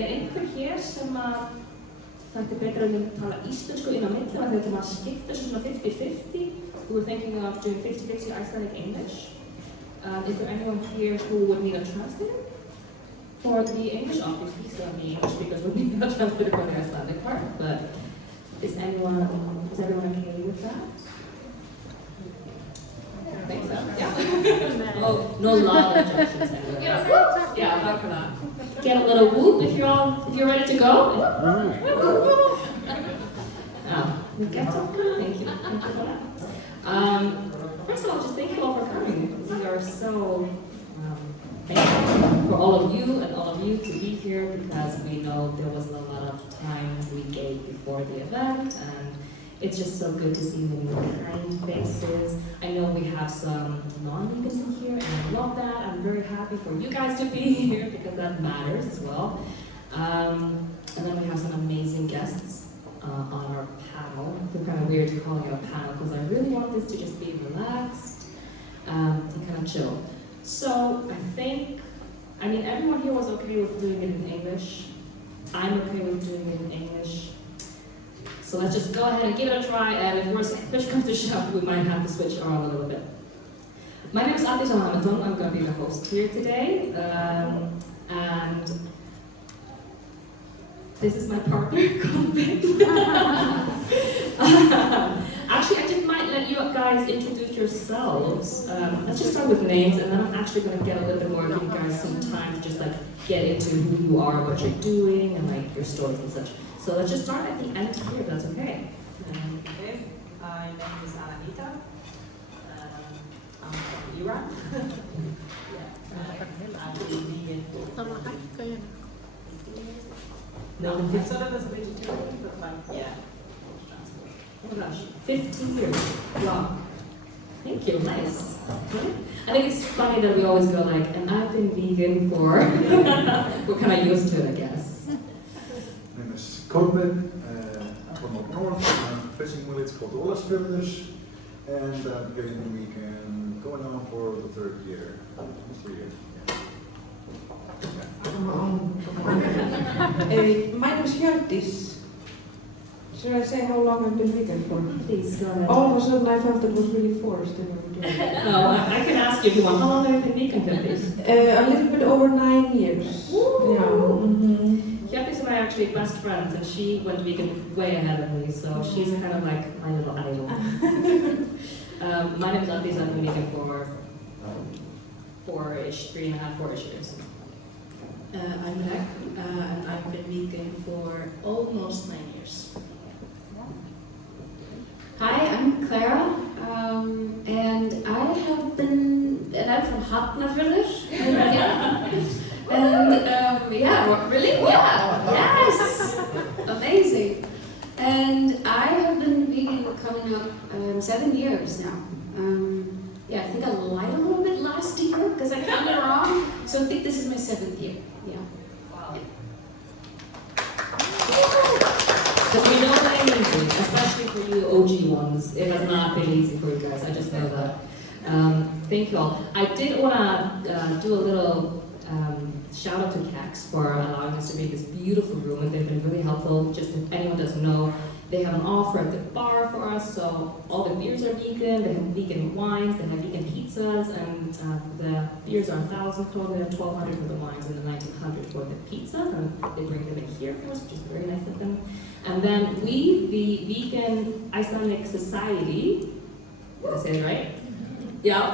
einhver hér sem þetta betra að tala íslensku inn á milli og þegar maður skipta þessu svona 50-50? We were thinking of doing 50-50 Icelandic English. Is there anyone here who would need a translator? For the English, obviously, so the English speakers would need a translator for the Icelandic part, but is everyone okay with that? I think so, yeah. Oh, no loud objections anyway. Yeah, back for that. Get a little whoop if you're ready to go. Get up. Thank you for that. First of all, just thank you all for coming. We are so thankful for all of you and all of you to be here because we know there was a lot of time we gave before the event, and it's just so good to see many kind faces. I know we have some non-vegans in here, and I love that. I'm very happy for you guys to be here because that matters as well. And then we have some amazing guests on our panel. It's kind of weird to call it a panel because I really want this to just be relaxed and kind of chill. So I mean, everyone here was okay with doing it in English. I'm okay with doing it in English. So let's just go ahead and give it a try, and if push comes to shove, we might have to switch around a little bit. My name is Aldís Amah Hamilton. I'm going to be the host here today, and this is my partner, Kolbeinn. Actually, I just might let you guys introduce yourselves. Let's just start with names, and then I'm actually going to get a little bit more, give you guys some time to just like get into who you are, what you're doing, and like your stories and such. So let's just start at the end here, if that's okay. Okay, my name is Anahita. I'm from Iran. I've been vegan for 15 years. No, I started as a vegetarian, but like, yeah. Oh my gosh, 15 years. Wow. Thank you, nice. I think it's funny that we always go like, and I've been vegan for, we're kind of used to it, I guess. My name is Kolbeinn. I'm from up north. I'm fishing village called Ólafsfjörður, and I'm getting the weekend going on for the third year. My name is Hjördís. Should I say how long I've been vegan for? Please, go ahead. All of a sudden I felt it was really forced and we were doing it. No, I can ask you if you want. How long have you been vegan, Hjördís? A little bit over 9 years. Woo! Yeah. Hjördís and I are actually best friends, and she went vegan way ahead of me, so she's kind of like my little idol. My name is Aldís. I've been vegan for 3.5-4 years. I'm Regn, and I've been vegan for almost 9 years. Hi, I'm Klara, and I'm from Hafnarfjörður. Yes, amazing. And I have been vegan coming up 7 years now. I think I lied a little bit last year because I counted wrong. So I think this is my 7th year. Yeah. Wow. Because we know that it's easy, especially for you OG ones. It has not been easy for you guys. I just know that. Thank you all. I did want to do a little shout out to Cax for allowing us to be in this beautiful room, and they've been really helpful. Just if anyone doesn't know, they have an offer at the bar for us, so all the beers are vegan, they have vegan wines, they have vegan pizzas, and the beers are 1,000 kroner, 1,200 for the wines, and 1,900 for the pizzas, and they bring them in here for us, which is very nice of them. And then we, the Vegan Icelandic Society, did I say it right? Yeah,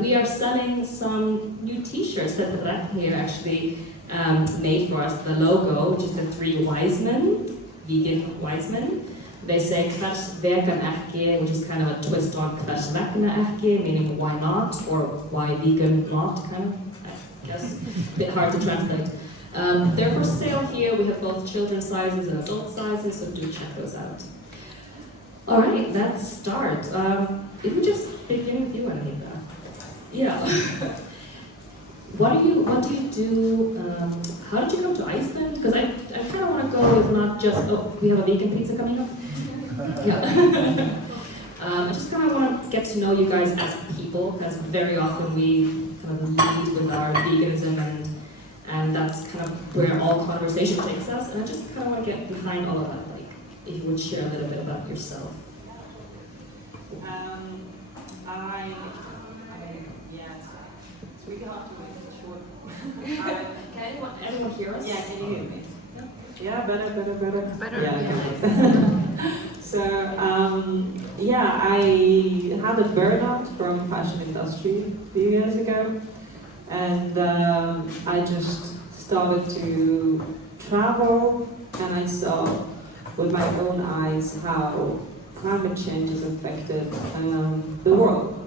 we are selling some new t-shirts that Regn here actually made for us. The logo, which is the 3 wise men, vegan wise men. They say hvers, vegna, ekki, which is kind of a twist on hvers, vegna, ekki, meaning why not, or why vegan not, kind of, I guess, a bit hard to translate. They're for sale here. We have both children's sizes and adult sizes, so do check those out. All right, let's start. If we just begin with you, Anahita. Yeah. What do you do? How did you come to Iceland? Because I kind of want to go with not just, oh, we have a vegan pizza coming up. Yeah. I just kind of want to get to know you guys as people, because very often we kind of lead with our veganism, and And that's kind of where all conversation takes us, and I just kind of want to get behind all of that, like, if you would share a little bit about yourself. Yes, it's really hard to make it short. Can anyone hear us? Yeah, can you hear me? Yeah. Yeah, better. Better, Yeah, yeah. okay. So, yeah, I had a burnout from fashion industry a few years ago, and I just started to travel, and I saw with my own eyes how climate change has affected the world.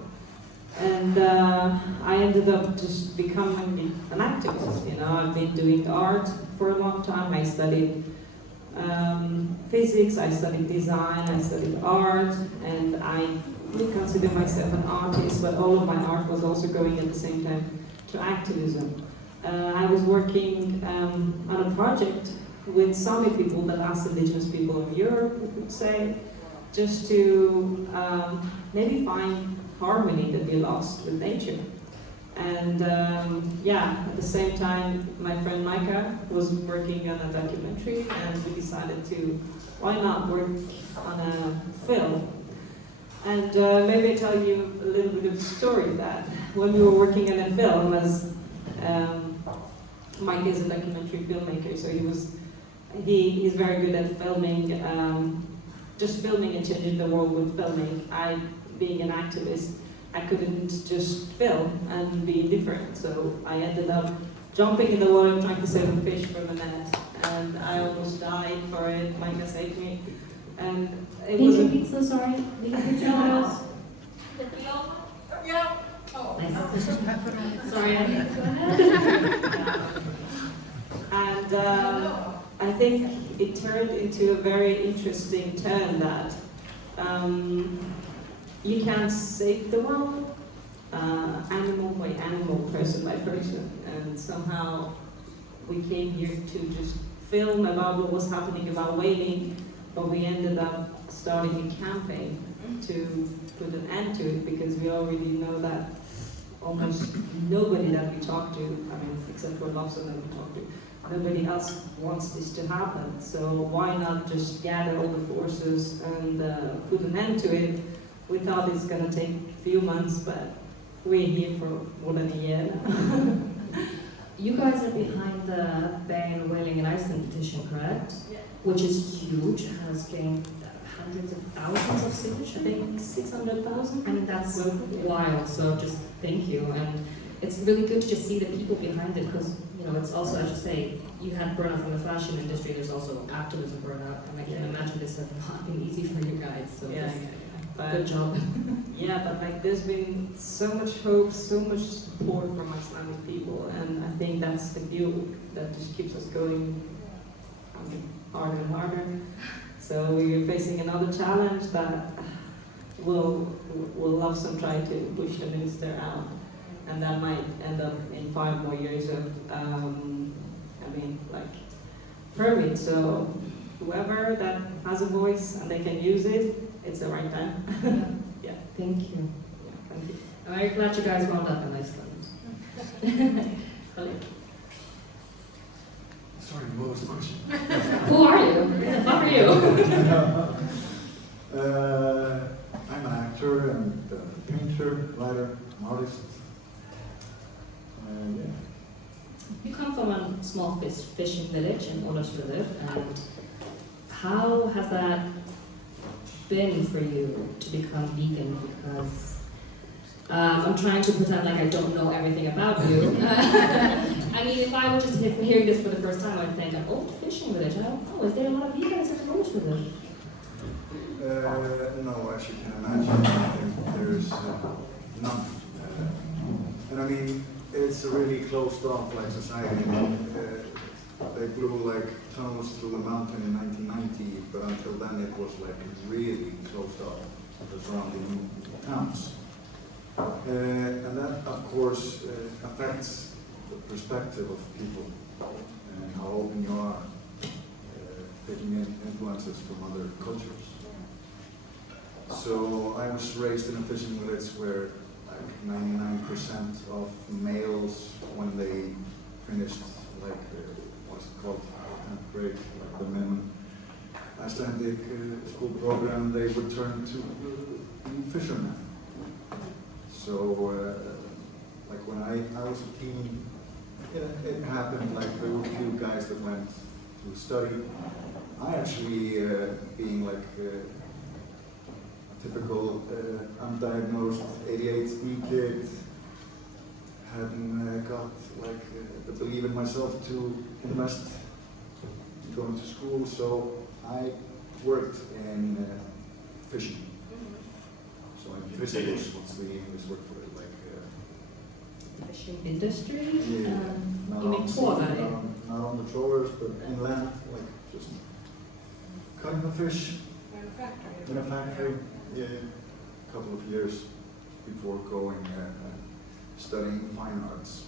And I ended up just becoming an activist. You know, I've been doing art for a long time. I studied physics, I studied design, I studied art, and I really consider myself an artist, but all of my art was also going at the same time to activism. I was working on a project with Sami people, the last indigenous people of Europe, we could say, just to maybe find harmony that we lost with nature. And yeah, at the same time, my friend Micah was working on a documentary, and we decided to, why not work on a film? And maybe I tell you a little bit of the story that when we were working on a film, as Micah is a documentary filmmaker, so he's very good at filming, just filming and changing the world with filming. I, being an activist, I couldn't just film and be indifferent, so I ended up jumping in the water trying to save a fish from a net, and I almost died for it. Micah saved me, and it was a Pizza, sorry. Yeah. Oh. Nice. Sorry, Annie. Go ahead. And I think it turned into a very interesting turn that you can't save the world animal by animal, person by person, and somehow we came here to just film about what was happening about whaling, but we ended up starting a campaign to put an end to it, because we already know that almost nobody that we talk to, I mean, except for Lofson that we talk to, nobody else wants this to happen. So why not just gather all the forces and put an end to it? We thought it's going to take a few months, but we're here for more than a year now. You guys are behind the ban whaling in Iceland petition, correct? Yeah. Which is huge, has gained hundreds of thousands of signatures. I think 600,000. I mean, that's wild, so just thank you. And it's really good to just see the people behind it, because, you know, it's also, as you say, you had burnout from the fashion industry, there's also activism burnout, and I can imagine this has not been easy for you guys, so Yeah, just but, good job. yeah, but like there's been so much hope, so much support from Icelandic people, and I think that's the fuel that just keeps us going harder and harder. So we're facing another challenge that we'll love some try to push the minister out, and that might end up in 5 more years of permit. So whoever that has a voice and they can use it, it's the right time. Yeah. Thank you. Yeah, thank you. I'm very glad you guys wound up in Iceland. Sorry, what was the question? Who are you? Who the fuck are you? I'm an actor and painter, writer, artist. Yeah. You come from a small fishing village in Ólafsfjörður, and how has that been for you to become vegan? Because I'm trying to pretend like I don't know everything about you. I mean, if I were just hearing this for the first time, I'd think, an old fishing village. Oh, is there a lot of vegans in Ólafsfjörður? No, as you can imagine, I think there's none. And I mean, it's a really closed off like society. They blew like tunnels through the mountain in 1990, but until then it was like really closed off the surrounding towns. And that, of course, affects the perspective of people and how open you are, taking in influences from other cultures. So I was raised in a fishing village where like 99% of males, when they finished like what's it called, 10th grade, like the minimum Icelandic school program, they would turn to being fishermen. So, like when I was a teen, it happened like there were a few guys that went to study. I actually, being like a typical undiagnosed ADHD kid, hadn't got like the belief in myself to invest in going to school, so I worked in fishing. So like fishing, what's the English word for it? Like Fishing industry? yeah, not you mean on sea, trålare? not on the trawlers, but inland, like just cutting the fish in a factory. Yeah, a couple of years before going studying fine arts.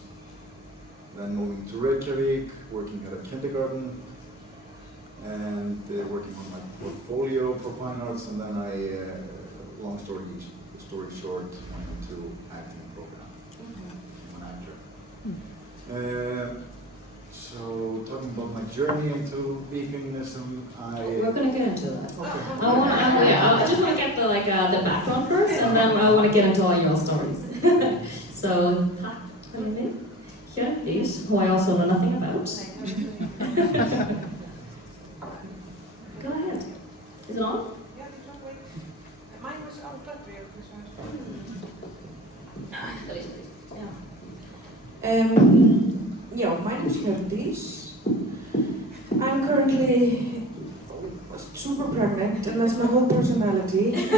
Then moving to Reykjavik, working at a kindergarten, and working on my portfolio for fine arts, and then I, long story short, went into acting program. I'm an actor. So talking about my journey into veganism, We're gonna get into that. I just want to get the the background first, and then I want to get into all your stories. So, my name is Hjördís, who I also know nothing about. Go ahead. Is it on? Yeah, don't wait. Mine was out battery. Yeah, my name is Hjördís. I'm currently super pregnant, and that's my whole personality.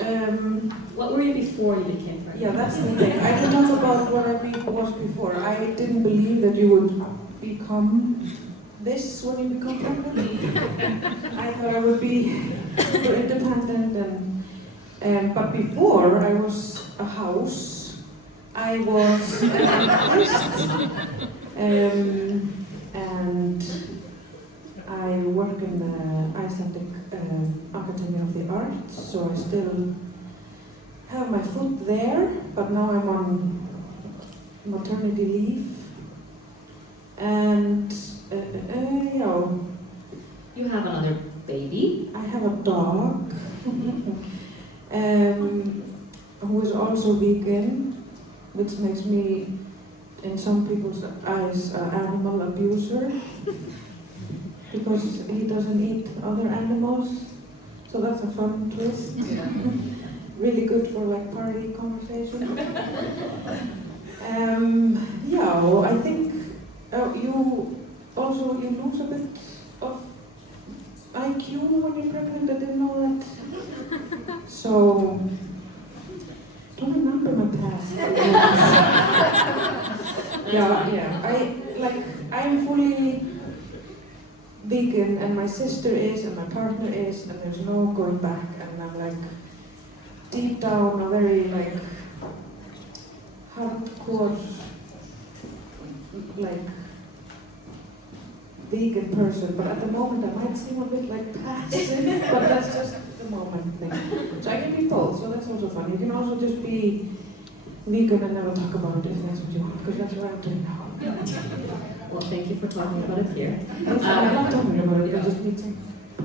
And What were you before you became pregnant? yeah, that's the thing. I can talk about what I was before. I didn't believe that you would become this when you become pregnant. I thought I would be super independent, and but before I was a house, I was an artist, and I work in the Icelandic Academy of the Arts, so I still have my foot there, but now I'm on maternity leave. And You have another baby. I have a dog who is also vegan, which makes me, in some people's eyes, an animal abuser, because he doesn't eat other animals. So that's a fun twist. Yeah. Really good for like party conversation. I think you lose a bit of IQ when you're pregnant. I didn't know that. So don't remember my past. I'm fully vegan, and my sister is, and my partner is, and there's no going back. And I'm like deep down a very like hardcore like vegan person, but at the moment I might seem a bit like passive, but that's just the moment thing. So I can be both, so that's also fun. You can also just be vegan and never talk about it if that's what you want, because that's what I'm doing now. Well, thank you for talking about it here. I love talking about it, I just need to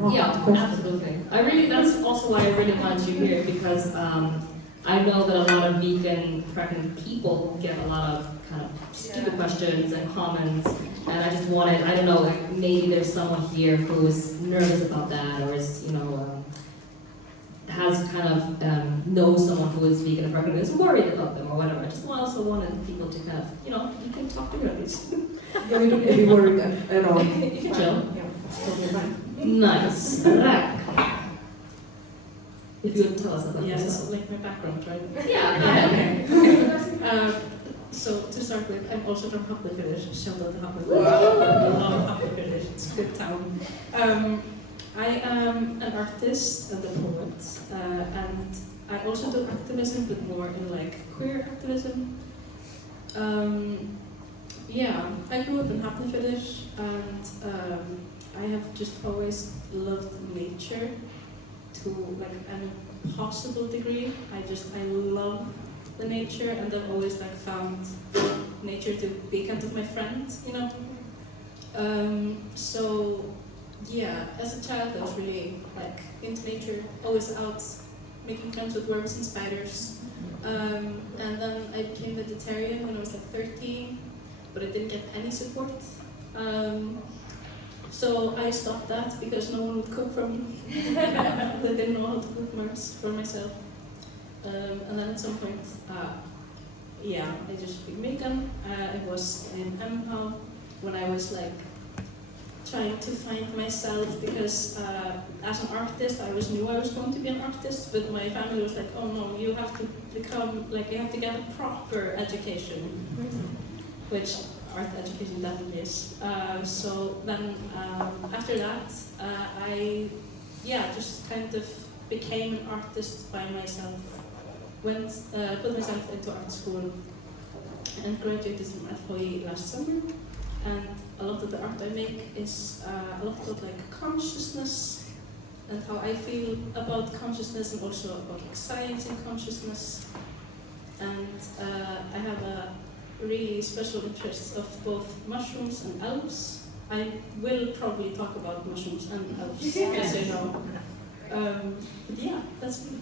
Absolutely. That's also why I really wanted you here, because I know that a lot of vegan pregnant people get a lot of kind of stupid questions and comments, and I just wanted, I don't know, like maybe there's someone here who is nervous about that, or is, has kind of knows someone who is vegan and pregnant and is worried about them or whatever. I just also wanted people to kind of, you can talk to me about this. Yeah, we don't need to be worried at all. You can chill. Yeah, it's totally fine. Nice. Regn. If you would tell us about Yes, yourself. like my background, right? Yeah. Okay. So to start with, I'm also from Hafnarfjörður. Shout out to Hafnarfjörður. I love Hafnarfjörður. It's a good town. I am an artist and a poet, and I also do activism, but more in like queer activism. I grew up in Hafnarfjörður, and I have just always loved nature to like an impossible degree. I love the nature, and I've always like found nature to be kind of my friend, you know. So yeah, as a child I was really like into nature, always out making friends with worms and spiders. And then I became vegetarian when I was like 13, but I didn't get any support. So I stopped that because no one would cook for me. They didn't know how to cook for myself. And then at some point, yeah, I just became vegan. I was in MH when I was like trying to find myself because as an artist, I knew I was going to be an artist, but my family was like, oh no, you have to become, like, you have to get a proper education, which art education definitely is. So then after that, I just kind of became an artist by myself. Put myself into art school and graduated from FOE last summer. And a lot of the art I make is a lot about like consciousness and how I feel about consciousness, and also about like science and consciousness. And I have a really special interest of both mushrooms and elves. I will probably talk about mushrooms and elves, just so you know. But yeah, that's me.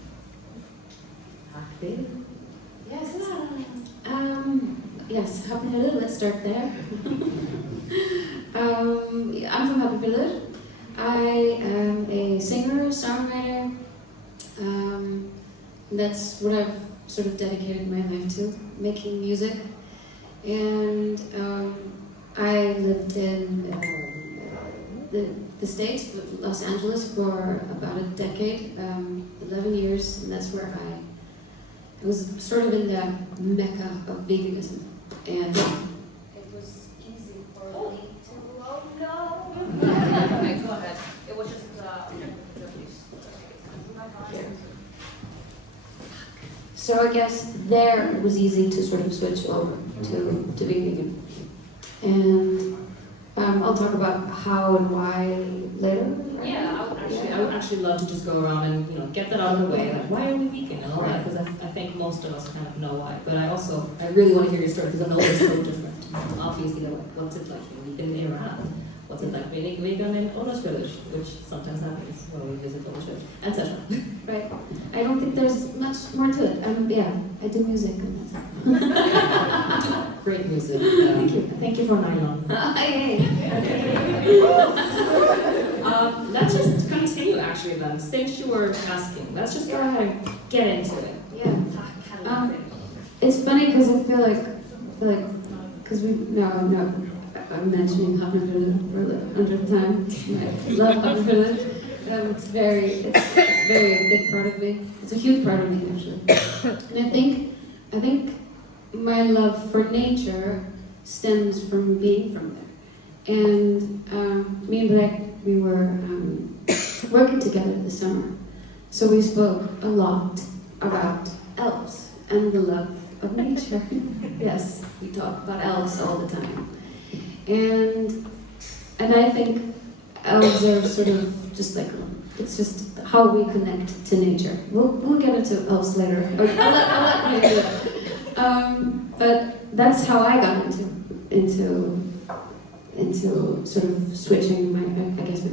Yes. Yes, Hafnarfjörður, let's start there. I'm from Hafnarfjörður. I am a singer, songwriter. That's what I've sort of dedicated my life to, making music. And I lived in the States, Los Angeles, for about a decade, 11 years, and that's where I was sort of in the mecca of veganism. And it was easy for me to, oh no! Okay, go ahead. It was just, so I guess there it was easy to sort of switch over to being vegan. And I'll talk about how and why later. Yeah, I would actually love to just go around and get that out of the way. Like, why are we vegan and all that? Because I think most of us kind of know why. But I really want to hear your story because I know it's so different. Obviously, like, what's it like being in Iran? What's it like being vegan in Ólafsfjörður, which sometimes happens when we visit Ólafsfjörður, etc. Right. I don't think there's much more to it. I do music and that's it. Great music. Thank you. Thank you for nylon. Let's just continue actually then. Since you were asking, let's just go ahead and get into it. Yeah. It's funny because I feel like, because I'm mentioning Hafnarfjörður for the 100th time. I love Hafnarfjörður. It's very a big part of me. It's a huge part of me actually. And I think my love for nature stems from being from there. And me and Brek, we were working together this summer. So we spoke a lot about elves and the love of nature. Yes, we talk about elves all the time. And I think elves are sort of just like, it's just how we connect to nature. We'll get into elves later. I'll let you do it. But that's how I got into sort of switching my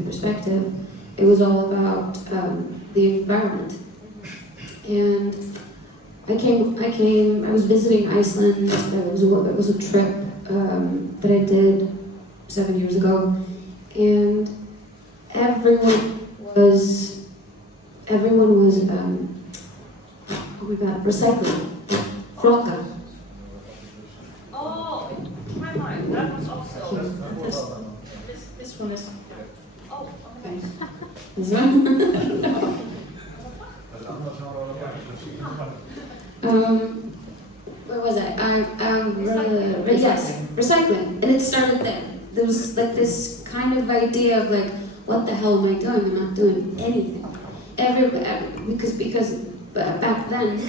perspective. It was all about the environment. And I was visiting Iceland. It was a trip that I did 7 years ago, and everyone was recycling, flocka. Oh, in my mind, that was also This one is. Oh, okay. This one? Where was I? Yes, recycling. And it started there. There was like this kind of idea of like, what the hell am I doing? I'm not doing anything. Because back then,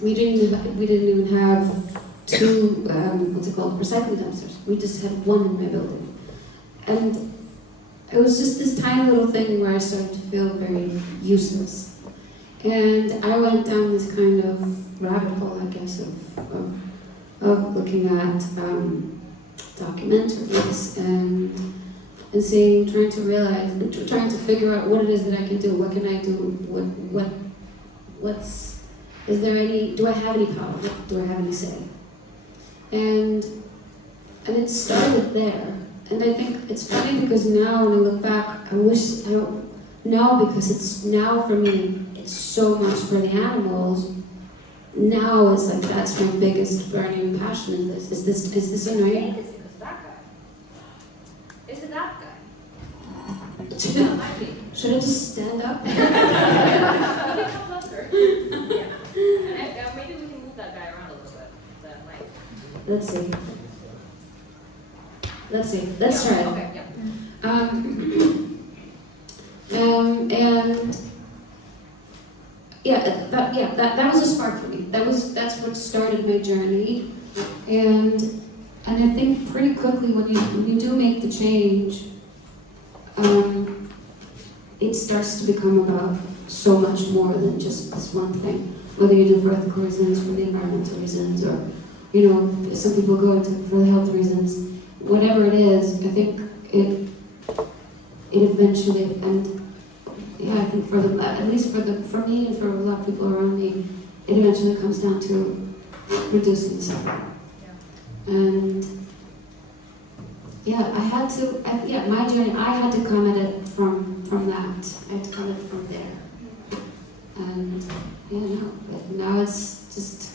we didn't even have two, recycling dumpsters. We just had one in my building. And it was just this tiny little thing where I started to feel very useless. And I went down this kind of rabbit hole, I guess, of looking at documentaries and seeing, trying to realize, trying to figure out what it is that I can do. What can I do? Is there any? Do I have any power? Do I have any say? And it started there. And I think it's funny because now when I look back, I don't know, because it's now for me, it's so much for the animals. Now it's like that's my biggest burning passion in this. Is this annoying? It's because that guy. Is it that guy? Should I just stand up? Come closer. Yeah. Maybe we can move that guy around a little bit. That might. Let's see. Let's try it. Okay, yeah. And that was a spark for me. That's what started my journey. And I think pretty quickly when you do make the change, it starts to become about so much more than just this one thing. Whether you do it for ethical reasons, for the environmental reasons, or some people go into it for the health reasons. Whatever it is, I think it eventually, and I think at least for me and for a lot of people around me, it eventually comes down to reducing the suffering. Yeah. And my journey, I had to come at it from that. I had to come at it from there. And now it's just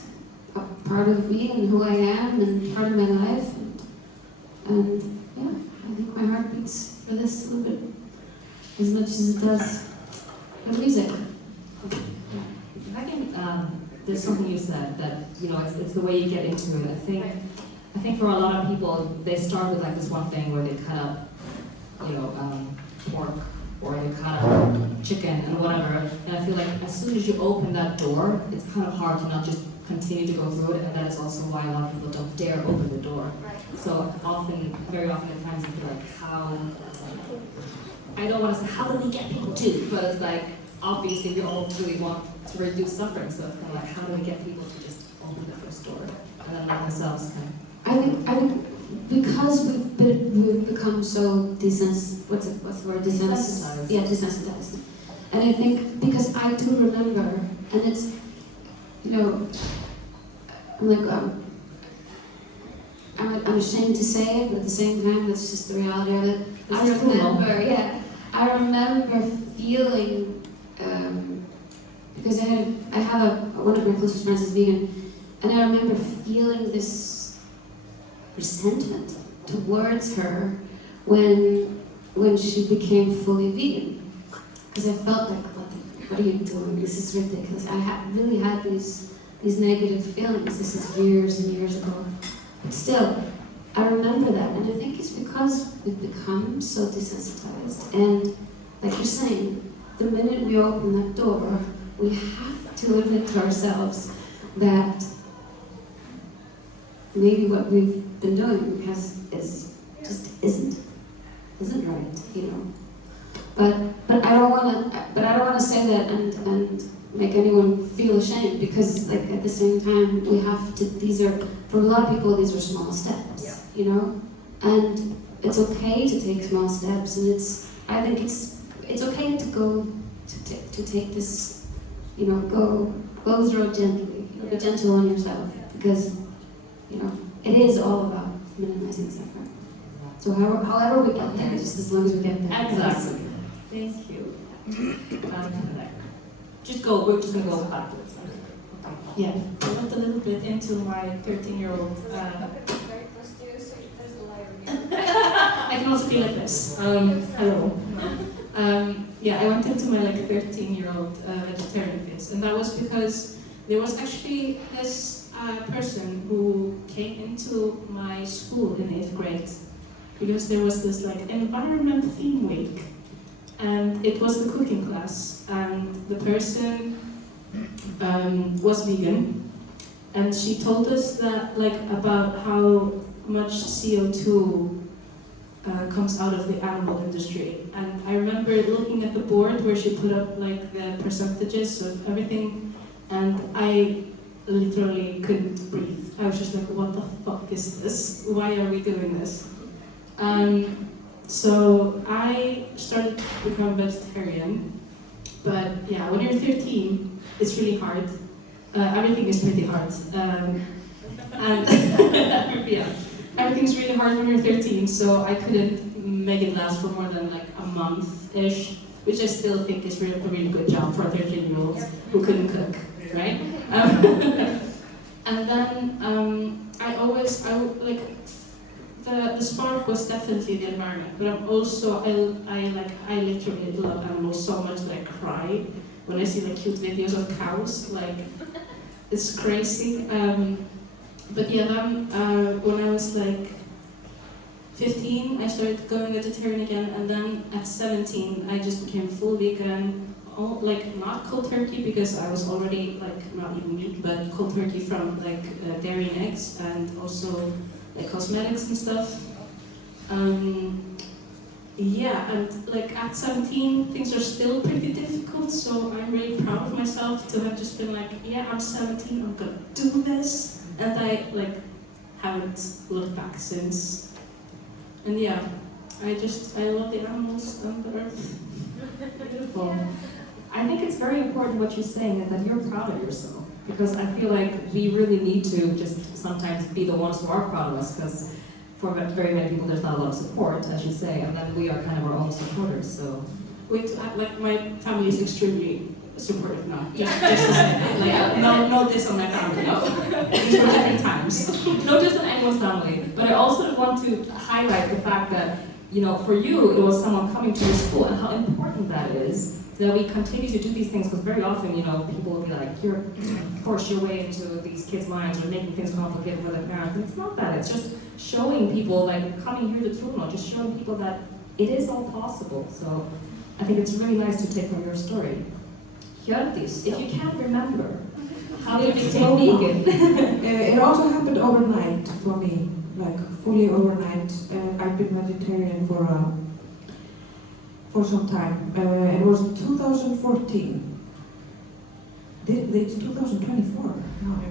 a part of me and who I am and part of my life. And I think my heart beats for this a little bit as much as it does for music. I think there's something you said that it's the way you get into it. I think for a lot of people they start with like this one thing where they cut up, pork or they cut up chicken and whatever. And I feel like as soon as you open that door, it's kind of hard to not just continue to go through it, and that is also why a lot of people don't dare open the door. Right. So very often at times I feel like I don't want to say how do we get people to, but it's like obviously we all really want to reduce suffering, so it's kind of like how do we get people to just open the first door and then let themselves kind of. I think because we've become so what's the word? Desensitized. Yeah, desensitized. And I think because I do remember, and it's I'm like I'm ashamed to say it, but at the same time, that's just the reality of it. I remember feeling because I have one of my closest friends is vegan, and I remember feeling this resentment towards her when she became fully vegan, because I felt like, what are you doing? This is ridiculous. I really had these negative feelings. This is years and years ago. But still, I remember that, and I think it's because we've become so desensitized. And like you're saying, the minute we open that door, we have to admit to ourselves that maybe what we've been doing isn't right, But I don't want to say that and make anyone feel ashamed, because like at the same time we have to. For a lot of people these are small steps, and it's okay to take small steps, and I think it's okay to go to take this, go through it gently. Be gentle on yourself, because it is all about minimizing suffering. So however we get there, just as long as we get there. Exactly. Thank you. We're just going to go backwards. Yeah, I went a little bit into my 13-year-old. Let's do so there's the lighter here. I can also be like this. Hello. I went into my 13-year-old vegetarian phase, and that was because there was actually this person who came into my school in 8th grade, because there was this environment theme week. And it was the cooking class, and the person was vegan, and she told us that about how much CO2 comes out of the animal industry, and I remember looking at the board where she put up like the percentages of everything, and I literally couldn't breathe. I was just like, what the fuck is this? Why are we doing this? So I started to become vegetarian, but yeah, when you're 13, it's really hard. Everything is pretty hard. And yeah, everything's really hard when you're 13, so I couldn't make it last for more than like a month-ish, which I still think is a really good job for a 13-year-old who couldn't cook, right? And then the spark was definitely the environment, but I'm also, I literally love animals so much that I cry when I see like cute videos of cows, like, it's crazy. But yeah, then when I was like 15, I started going vegetarian again, and then at 17, I just became full vegan. Like not cold turkey because I was already like not eating meat, but cold turkey from like dairy and eggs, and also like cosmetics and stuff. Yeah, and like at 17, things are still pretty difficult, so I'm really proud of myself to have just been like, yeah, I'm 17, I'm gonna do this, and I like haven't looked back since. And yeah, I love the animals and the earth. Beautiful. I think it's very important what you're saying, and that you're proud of yourself, because I feel like we really need to just sometimes be the ones who are proud of us, because for very many people there's not a lot of support, as you say, and then we are kind of our own supporters. So, like my family is extremely supportive now. Just to say, like no diss on my family. No, these were different times. no diss on anyone's family, but I also want to highlight the fact that, you know, for you it was someone coming to your school, and how important that is. That we continue to do these things, because very often, you know, people will be like, you're force your way into these kids' minds or making things complicated for their parents. And it's not that, it's just showing people, like coming here to Trúnó, just showing people that it is all possible. So I think it's really nice to take from your story. Hjördís, if you can't remember, how did you become vegan? It also happened overnight for me, like fully overnight. I've been vegetarian for some time. It was 2014. It's 2024 now.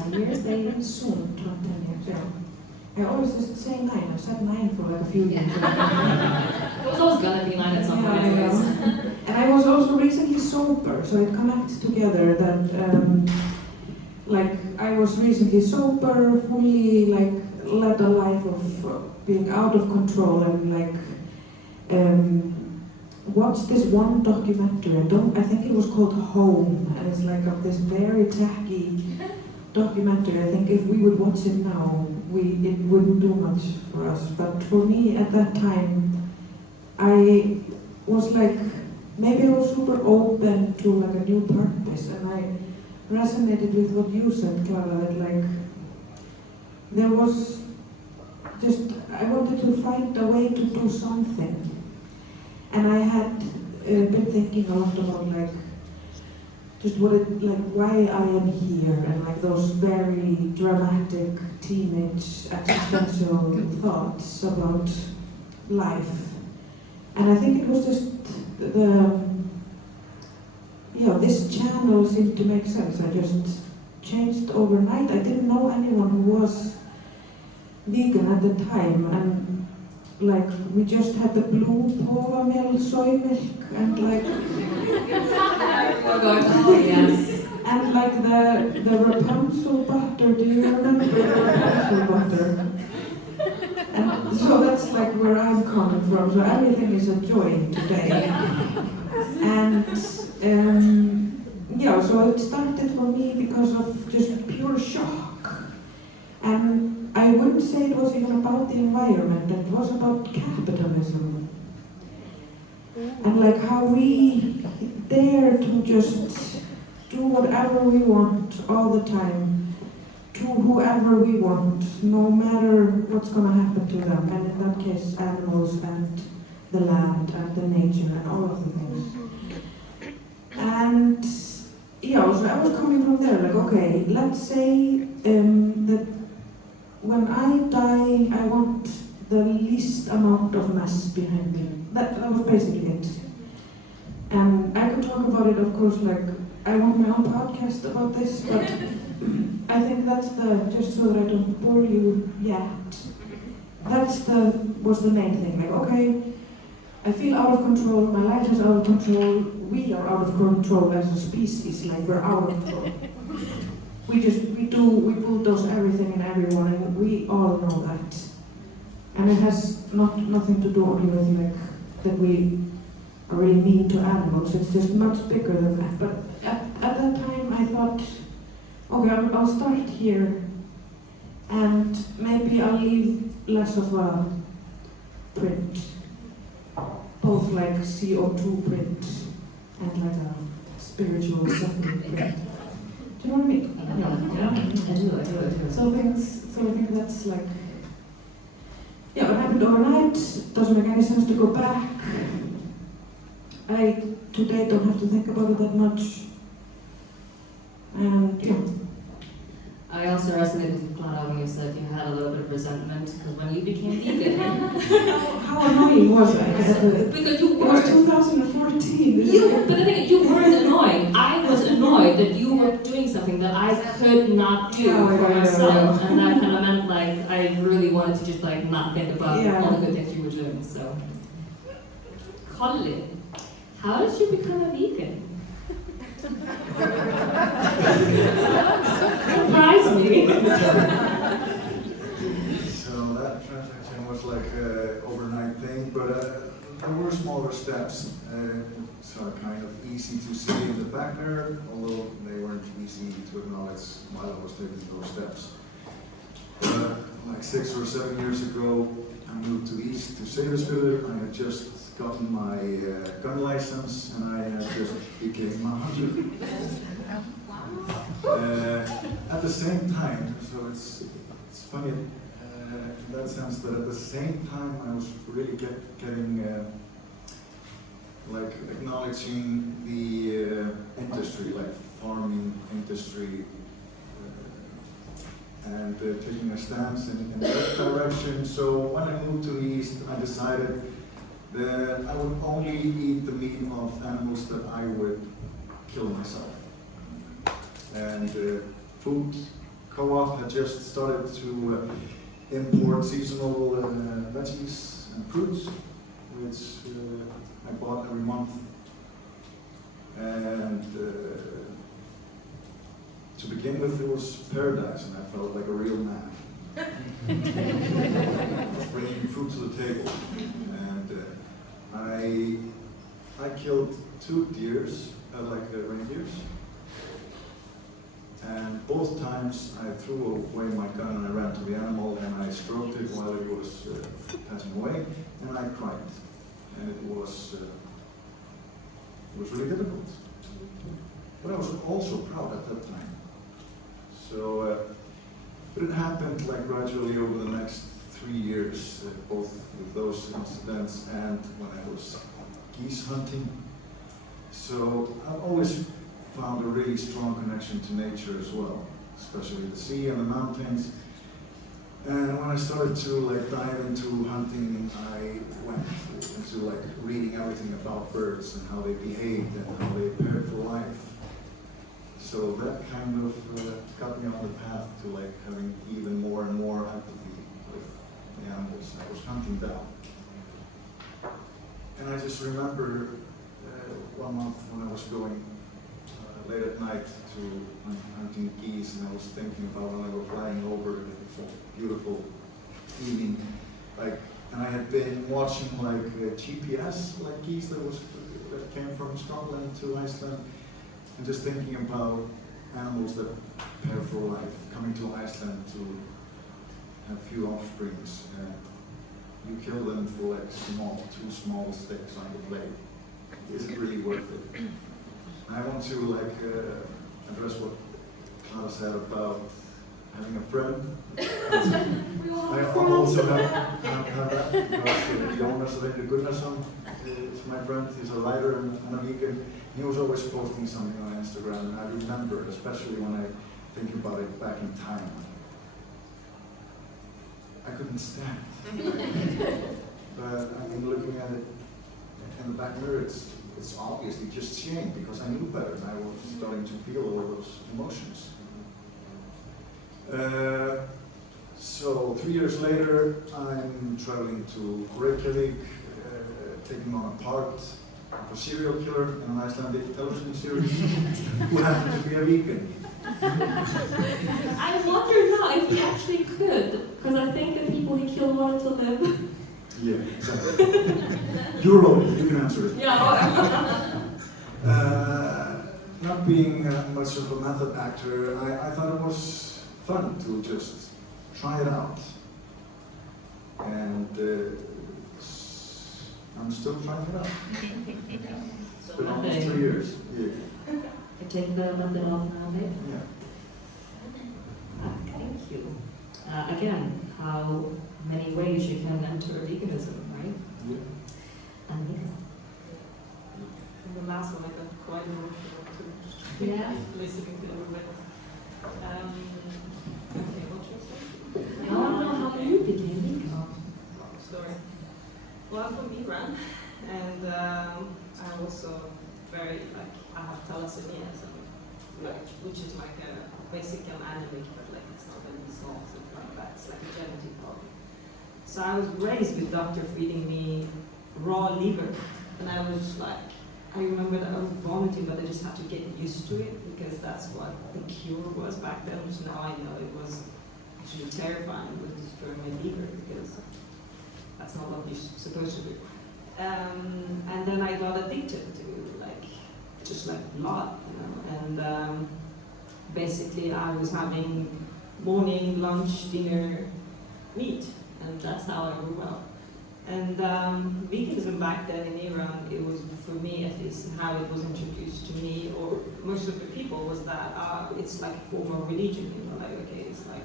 10 years, baby. Soon, 10 years, yeah. I always just say 9. I've said 9 for like a few years. It was always gonna be 9 at some point, anyways. And I was also recently sober, so it connects together that, like, I was recently sober, fully, like, led a life of being out of control, and, like, watched this one documentary. I think it was called Home, and it's like this very tacky documentary. I think if we would watch it now, it wouldn't do much for us. But for me, at that time, I was like, maybe I was super open to like a new purpose, and I resonated with what you said, Klara, that like, there was just, I wanted to find a way to do something. And I had been thinking a lot about like, just why I am here, and like those very dramatic teenage existential thoughts about life. And I think it was just this channel seemed to make sense. I just changed overnight. I didn't know anyone who was vegan at the time, and like we just had the blue pova soy milk, and like oh yes. and like the Rapunzel butter. Do you remember the Rapunzel butter? And so that's like where I'm coming from. So everything is a joy today. And so it started for me because of just pure shock. And I wouldn't say it was even about the environment, it was about capitalism. And like how we dare to just do whatever we want all the time, to whoever we want, no matter what's going to happen to them. And in that case, animals and the land and the nature and all of the things. And so I was coming from there, like, okay, let's say that when I die, I want the least amount of mess behind me. That was basically it. And I could talk about it, of course, like, I want my own podcast about this, but I think that's just so that I don't bore you yet. Was the main thing, like, okay, I feel out of control, my life is out of control, we are out of control as a species, like we're out of control. We bulldoze everything and everyone, and we all know that. And it has nothing to do only with like that we are really mean to animals, it's just much bigger than that. But at that time I thought, okay, I'll start here, and maybe I'll leave less of a print, both like CO2 print and like a spiritual suffering print. Do you know what I mean? Yeah. I do. So I think that's like, yeah, what happened overnight, doesn't make any sense to go back. I today don't have to think about it that much. And yeah. I also resonated with Klara when you said you had a little bit of resentment because when you became vegan. How annoying was I? Because you It was were. 2014. But the thing is, you weren't annoying. I was annoyed that you were doing something that I could not do for myself, and that kind of meant like I really wanted to just like not think about all the good things you were doing. So, Kolbeinn, how did you become a vegan? Surprise me. So that transaction was like an overnight thing, but there were smaller steps. So kind of easy to see in the back there, although they weren't easy to acknowledge while I was taking those steps. Like 6 or 7 years ago, I moved to East to Seyðisfjörður. I had just gotten my gun license, and I had just became a hunter. At the same time, so it's funny in that sense that at the same time I was really getting like acknowledging the industry, like farming industry, and taking a stance in that direction. So when I moved to the East, I decided that I would only eat the meat of animals that I would kill myself. And Food Co-op had just started to import seasonal veggies and fruits, which I bought every month. And to begin with, it was paradise, and I felt like a real man. Bringing food to the table. And I killed 2 deers, like reindeers. And both times I threw away my gun and I ran to the animal and I stroked it while it was passing away, and I cried. And it was really difficult. But I was also proud at that time. So, but it happened like gradually over the next 3 years, both with those incidents and when I was geese hunting. So I've always found a really strong connection to nature as well, especially the sea and the mountains. And when I started to like dive into hunting, I went into like reading everything about birds and how they behaved and how they prepared for life. So that kind of got me on the path to like having even more and more empathy with the animals I was hunting down. And I just remember one month when I was going late at night to hunting geese, and I was thinking about when they were flying over, it was a beautiful evening, like, and I had been watching like GPS, like geese that came from Scotland to Iceland, and just thinking about animals that prepare for life, coming to Iceland to have few offsprings, and you kill them for like 2 small sticks on the plate. Is it really worth it? I want to like address what Klara said about having a friend. I also have that because Jonas Gunnarsson is my friend. He's a writer and a vegan. He was always posting something on Instagram, and I remember, especially when I think about it back in time. I couldn't stand. But I mean, looking at it in the back mirror, it's obviously just shame, because I knew better and I was starting to feel all those emotions. So 3 years later, I'm traveling to Reykjavik, taking on a part of a serial killer in an Icelandic television series who happened to be a vegan. I wonder now if he actually could, because I think the people he killed wanted to live. Yeah, exactly. You're rolling, you can answer it. Yeah. Not being much of a method actor, I thought it was fun to just try it out. And I'm still trying it out. It's been almost 3 years. Yeah. I take the method off now, maybe? Yeah. Thank you. Again, how many ways you can enter veganism, right? Yeah. Anahita. And the last one I got quite emotional too. Yeah. Listening to everybody. Okay, what should I say? I don't know how you became vegan. Story. Well, I'm from Iran, and I'm also very, I have thalassemia, so, which is like a basic anemic, but like it's not any small, something like that. It's like a genetic problem. So I was raised with doctor feeding me raw liver, and I was like, I remember that I was vomiting, but I just had to get used to it because that's what the cure was back then. Which now I know it was actually terrifying. It was destroying my liver because that's not what you're supposed to do. And then I got addicted to just like blood, you know. And basically I was having morning, lunch, dinner, meat, and that's how I grew up. And veganism back then in Iran, it was, for me at least, how it was introduced to me, or most of the people, was that it's like a form of religion, you know, like, okay, it's like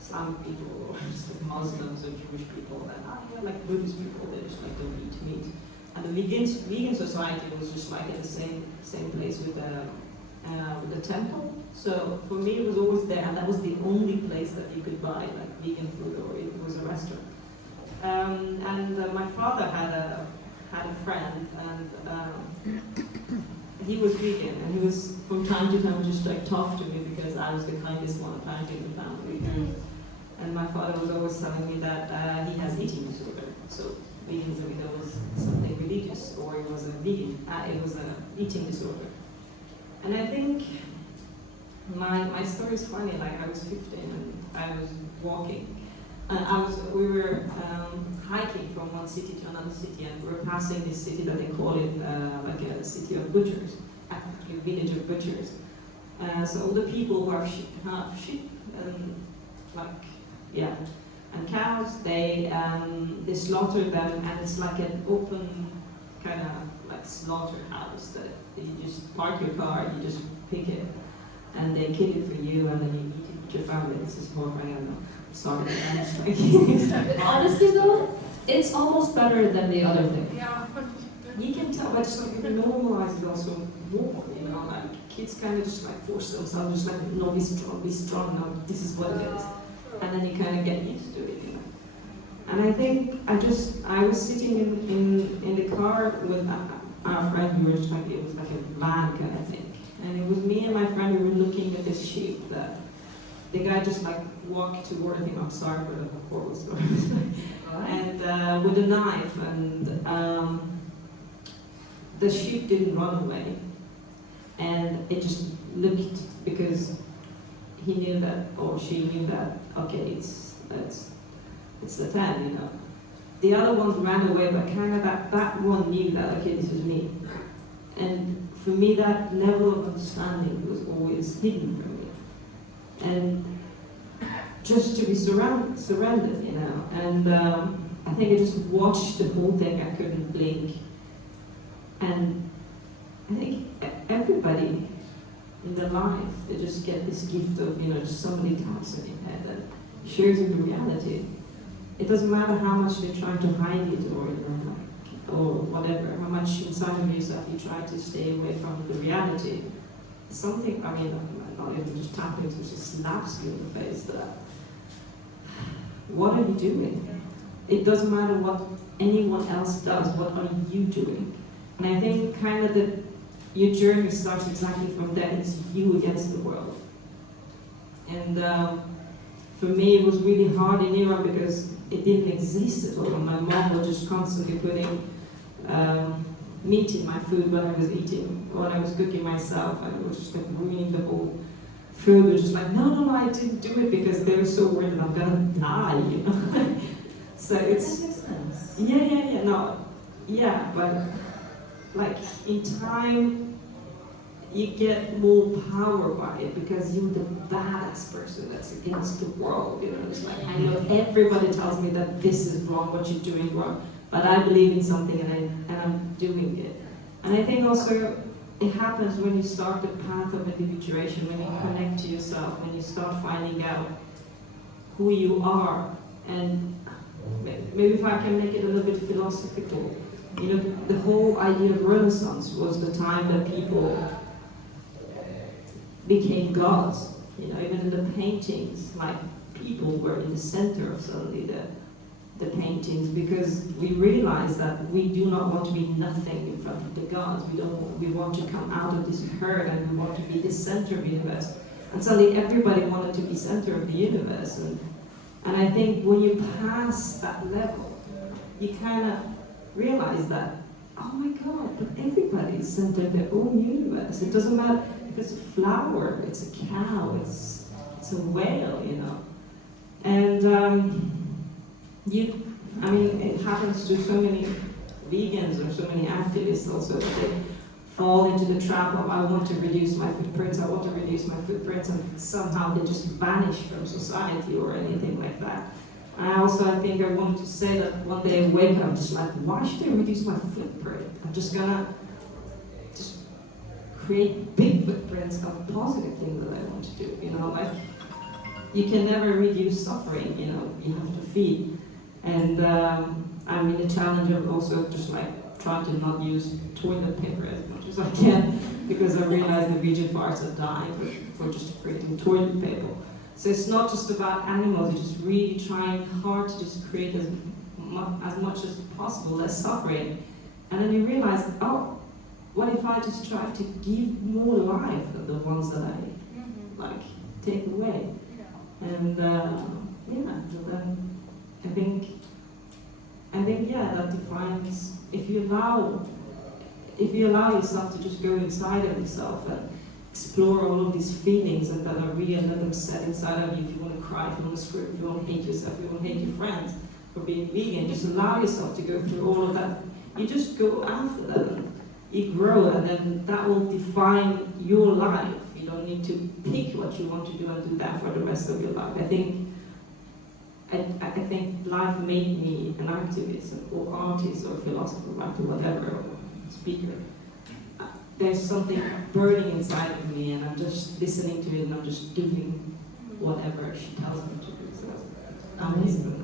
Islamic people, or just like Muslims or Jewish people, and yeah, like Buddhist people, they just like don't eat meat. And the vegan society was just like at the same place with the temple. So for me, it was always there, and that was the only place that you could buy like vegan food, or it was a restaurant. My father had a friend, and he was vegan, and he was from time to time just like talk to me because I was the kindest one apparently in the family. And my father was always telling me that he has eating disorder. So veganism either was something religious or it was a vegan. It was an eating disorder. And I think my story is funny. Like I was 15 and I was walking. We were hiking from one city to another city, and we were passing this city that they call it like a city of butchers, actually a village of butchers. So all the people who have sheep and and cows, they slaughter them, and it's like an open kind of like slaughterhouse that you just park your car, you just pick it, and they kill it for you, and then you eat it with your family. This is more funny, I don't know. Sorry, I'm just like honestly though, it's almost better than the other thing. yeah, but you can tell, but just like it normalizes also more, you know, like kids kind of just like force themselves, just like, no, be strong, no, this is what it is. And then you kind of get used to it, you know. And I think I was sitting in the car with our friend who was like, it was like a van kind of thing. And it was me and my friend, we were looking at this sheep that the guy just like walked toward him, I'm sorry for the horrible story, and with a knife, and the sheep didn't run away. And it just looked, because he knew that, or she knew that, okay, it's the 10, you know. The other ones ran away, but kind of that one knew that, okay, this is me. And for me, that level of understanding was always hidden from me. And just to be surrendered, you know. And I think I just watched the whole thing, I couldn't blink. And I think everybody in their life, they just get this gift of, you know, just somebody taps on your head and shows you the reality. It doesn't matter how much they try to hide it, or you know, or whatever, how much inside of yourself you try to stay away from the reality. Something, I mean, not even just tapping, it just slaps you in the face that what are you doing? It doesn't matter what anyone else does, what are you doing? And I think kind of your journey starts exactly from there. It's you against the world. And for me, it was really hard in Iran because it didn't exist at all. My mom was just constantly putting meat in my food when I was cooking myself, and it was just like ruining the whole food. It was just like, no, I didn't do it because they were so worried that I'm gonna die, you know. So it's That makes sense. yeah, but like in time, you get more power by it because you're the badass person that's against the world. You know, it's like I know everybody tells me that this is wrong, what you're doing wrong, but I believe in something and I'm doing it. And I think also it happens when you start the path of individuation, when you connect to yourself, when you start finding out who you are. And maybe if I can make it a little bit philosophical, you know, the whole idea of Renaissance was the time that people became gods. You know, even in the paintings, like people were in the center of suddenly the paintings, because we realized that we do not want to be nothing in front of the gods. We want to come out of this herd and we want to be the center of the universe. And suddenly everybody wanted to be center of the universe. And I think when you pass that level, you kind of realize that, oh my God, but everybody is center of their own universe. It doesn't matter if it's a flower, it's a cow, it's a whale, you know. And it happens to so many vegans or so many activists also, that they fall into the trap of, I want to reduce my footprints, and somehow they just vanish from society or anything like that. I think I wanted to say that one day I wake up just like, why should I reduce my footprint? I'm just gonna create big footprints of positive things that I want to do, you know, like you can never reduce suffering, you know, you have to feed. And I'm in the challenge of also just like trying to not use toilet paper as much as I can, because I realize the vegan farms are dying for just creating toilet paper. So it's not just about animals, you're just really trying hard to just create as much as possible, less suffering. And then you realize, oh, what if I just try to give more life than the ones that I like take away? And so then I think that defines, if you allow yourself to just go inside of yourself and explore all of these feelings that are real and let them set inside of you. If you want to cry, if you want to scream, if you want to hate yourself, if you want to hate your friends for being vegan, just allow yourself to go through all of that. You just go after that and you grow, and then that will define your life. You don't need to pick what you want to do and do that for the rest of your life. I think life made me an activist or artist or philosopher, writer, whatever, or speaker. There's something burning inside of me, and I'm just listening to it, and I'm just doing whatever she tells me to do. So amazing.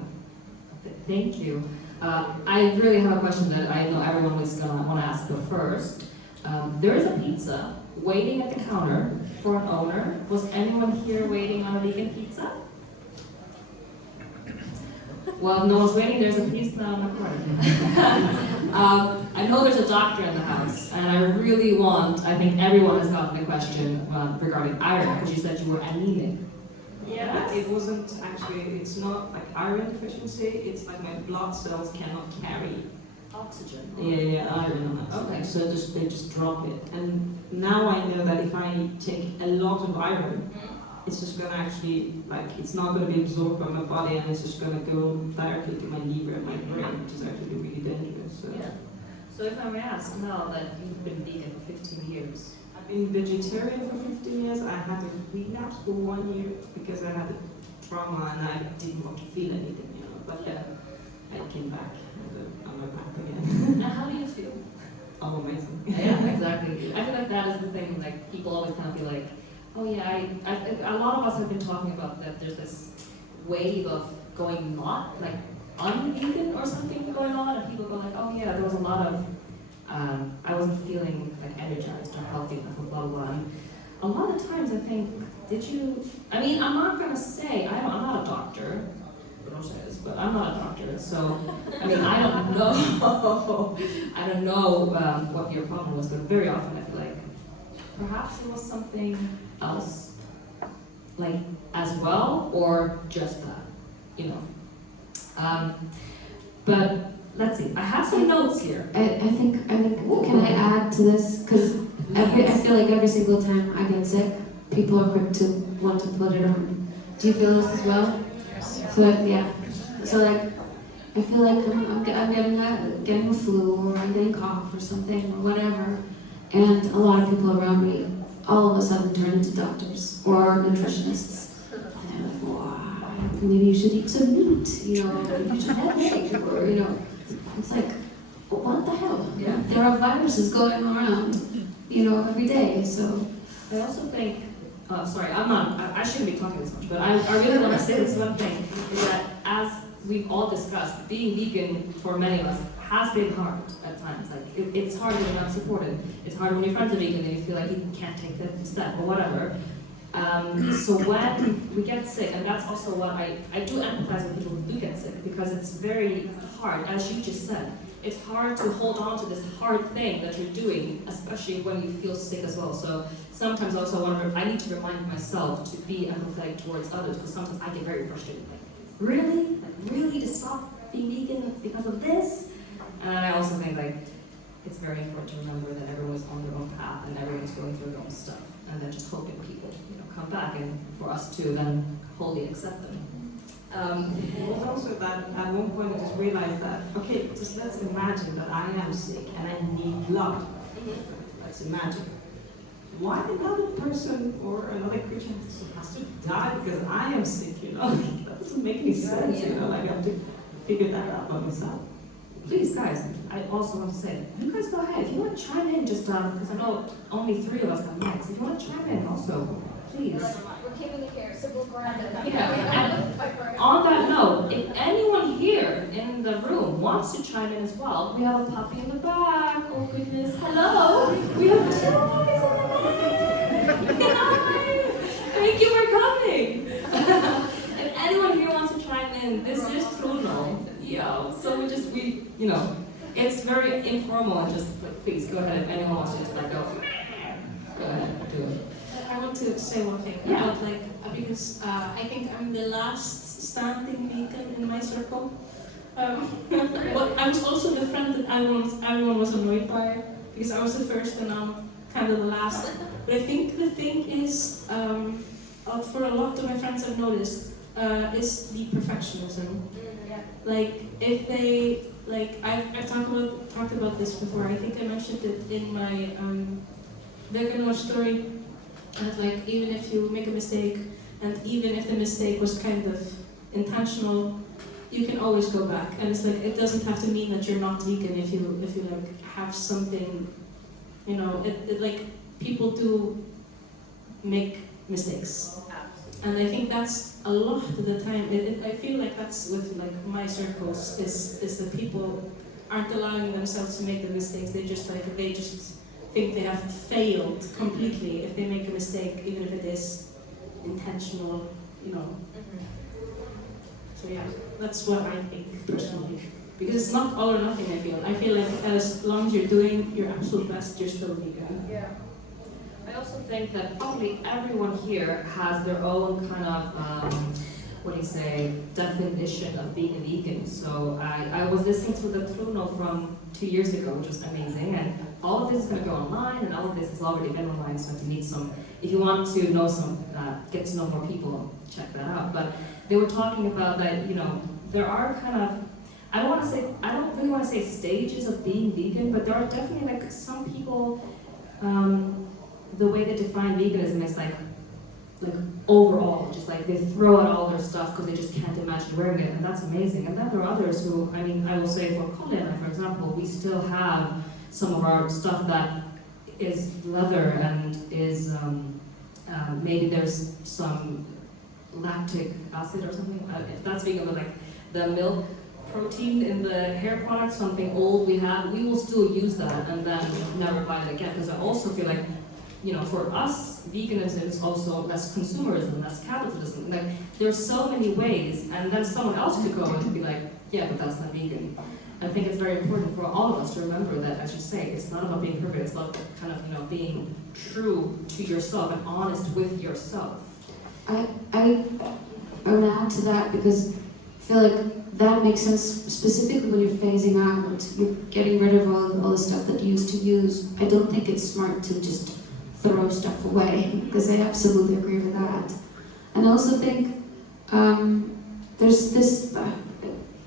Thank you. I really have a question that I know everyone was gonna want to ask, but first, there is a pizza waiting at the counter for an owner. Was anyone here waiting on a vegan pizza? Well, if no one's waiting, there's a pizza on the corner. I know there's a doctor in the house, and I really I think everyone has gotten a question regarding iron, because you said you were anemic. Yeah, it wasn't actually, it's not like iron deficiency, it's like my blood cells cannot carry Oxygen. Yeah, iron. Okay, so they just drop it. And now I know that if I take a lot of iron, it's just gonna actually, it's not gonna be absorbed by my body, and it's just gonna go directly to my liver and my brain, which is actually really dangerous. So. Yeah. So if I may ask, now that you've been vegan for 15 years, I've been vegetarian for 15 years. I had a relapse for 1 year because I had a trauma and I didn't want to feel anything, you know. But I came back and I'm back again. and how do you feel? Oh, amazing. Yeah, exactly. I feel like that is the thing, like people always kind of feel like, oh yeah, a lot of us have been talking about that there's this wave of going not, like un-vegan or something going on, and people go like, oh yeah, there was a lot of, I wasn't feeling like energized or healthy enough or blah blah blah. And a lot of times I think, I'm not gonna say, I'm not a doctor, but also I'm not a doctor, so I mean, I don't know. I don't know what your problem was, but very often I feel like perhaps it was something else, like as well, or just that, you know. But let's see. I have some notes here. I think, can I add to this? Because I feel like every single time I get sick, people are quick to want to put it on. Do you feel this as well? So yeah. So like, I feel like I'm getting a flu, or I'm getting cough or something, or whatever, and a lot of people around me all of a sudden turn into doctors or nutritionists. And I'm like, wow, maybe you should eat some meat, you know, you should have egg, or you know, it's like, what the hell? Yeah. There are viruses going around, you know, every day. So I also think, sorry, I shouldn't be talking this much, but I really want to say this one thing, is that as we've all discussed, being vegan for many of us has been hard at times. Like, it's hard when you're not supported. It's hard when your friends are vegan and you feel like you can't take that step or whatever. So when we get sick, and that's also what I do empathize with people who do get sick, because it's very hard, as you just said. It's hard to hold on to this hard thing that you're doing, especially when you feel sick as well. So sometimes also I need to remind myself to be empathetic towards others, because sometimes I get very frustrated. Like, really? Like, really? To stop being vegan because of this? And I also think like it's very important to remember that everyone's on their own path and everyone's going through their own stuff, and then just hoping people, you know, come back and for us to then wholly accept them. It was also that at one point I just realized that, okay, just let's imagine that I am sick and I need blood. Let's imagine. Why another person or another creature has to die because I am sick, you know? That doesn't make any sense, you know? Like, I have to figure that out by myself. Please, guys, I also want to say, you guys go ahead. If you want to chime in, just because I know only 3 of us have mics. If you want to chime in, also, please. We're keeping it here, so we'll grab it. Yeah, and on that note, if anyone here in the room wants to chime in as well, we have a puppy in the back. Oh goodness, hello. We have 2 puppies in the back. Hi. Thank you for coming. If anyone here wants to chime in, this is Trúnó. Yeah, so we, you know, it's very informal and just, like, please go ahead if anyone wants to just like go ahead, do it. I want to say one thing about because I think I'm the last standing vegan in my circle. Well, I was also the friend that everyone was annoyed by, because I was the first and I'm kind of the last. But I think the thing is, for a lot of my friends I've noticed, is the perfectionism. Like, if they, like, I've talked about this before. I think I mentioned it in my Veganúar story. And like, even if you make a mistake, and even if the mistake was kind of intentional, you can always go back. And it's like, it doesn't have to mean that you're not vegan if you like have something, you know. It like, people do make mistakes. And I think that's a lot of the time. I feel like that's with like my circles is that people aren't allowing themselves to make the mistakes. They just think they have failed completely if they make a mistake, even if it is intentional, you know. So yeah, that's what I think personally. Because it's not all or nothing, I feel like as long as you're doing your absolute best, you're still vegan. Yeah. I also think that probably everyone here has their own kind of, definition of being a vegan. So I was listening to the Trúnó from 2 years ago, which was amazing, and all of this is going to go online, and all of this has already been online, so if you want to know get to know more people, check that out. But they were talking about that, you know, there are kind of, I don't really want to say stages of being vegan, but there are definitely like some people, the way they define veganism is like overall, just like they throw out all their stuff because they just can't imagine wearing it, and that's amazing. And then there are others who, I mean, I will say for Kolbeinn and I, for example, we still have some of our stuff that is leather and is, maybe there's some lactic acid or something. If that's vegan, but like the milk protein in the hair product, something old we have, we will still use that and then never buy it again, because I also feel like for us, veganism is also less consumerism, less capitalism. Like, there's so many ways, and then someone else could go and be like, yeah, but that's not vegan. I think it's very important for all of us to remember that, as you say, it's not about being perfect, it's about kind of, being true to yourself and honest with yourself. I would add to that because I feel like that makes sense specifically when you're phasing out, you're getting rid of all the stuff that you used to use. I don't think it's smart to just throw stuff away, because I absolutely agree with that. And I also think there's this, I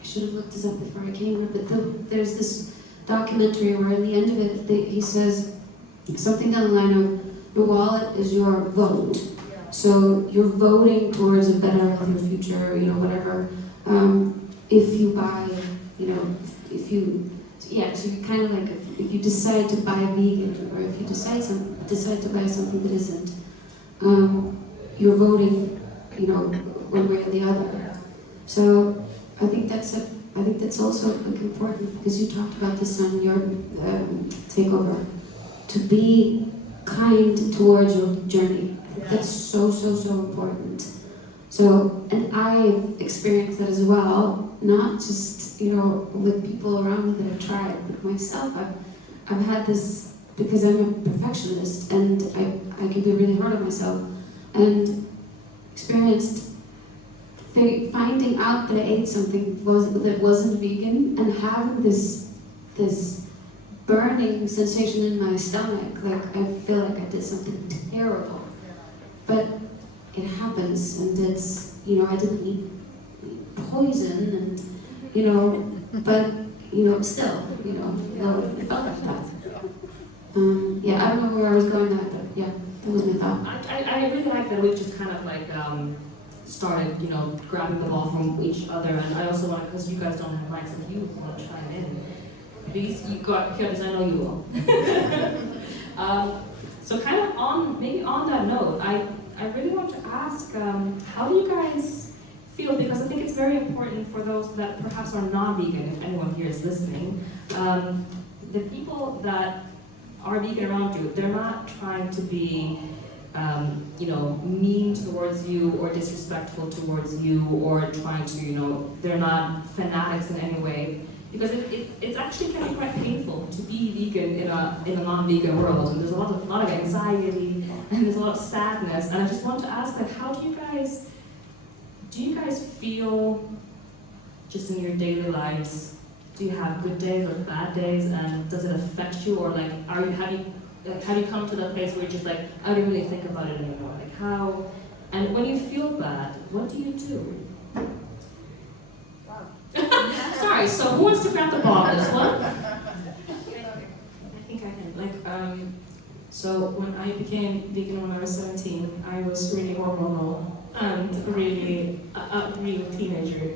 should have looked this up before I came here, but there's this documentary where at the end of it, he says something down the line of, your wallet is your vote. So you're voting towards a better, healthier future, whatever. If you buy, so you kind of like, if you decide to buy vegan, or if you decide to buy something that isn't, you're voting, one way or the other. So I think that's also important, because you talked about this on your takeover, to be kind towards your journey. That's so important. So, and I've experienced that as well, not just, with people around me that have tried, but myself, I've had this, because I'm a perfectionist, and I can be really hard on myself, and experienced finding out that I ate something that wasn't vegan, and having this burning sensation in my stomach, like I feel like I did something terrible. But it happens, and it's, I didn't eat poison, and, but, still, it felt like that. I don't know where I was going with that, but yeah, that was my thought. I really like that we've just kind of like started, grabbing the ball from each other, and I also want to, because you guys don't have mics, if you want to chime in, please, Hjördís, I know you will. So kind of on that note, I really want to ask, how do you guys feel, because I think it's very important for those that perhaps are not vegan, if anyone here is listening, the people that are vegan around you, they're not trying to be, mean towards you or disrespectful towards you, or trying to, they're not fanatics in any way. Because it's actually can be quite painful to be vegan in a non-vegan world, and there's a lot of anxiety, and there's a lot of sadness. And I just want to ask, like, how do you guys feel just in your daily lives? Do you have good days or bad days, and does it affect you, or like, have you come to that place where you're just like, I don't really think about it anymore? Like, how? And when you feel bad, what do you do? Sorry, so who wants to grab the ball on this one? I think I can. So when I became vegan when I was 17, I was really hormonal and really a real teenager.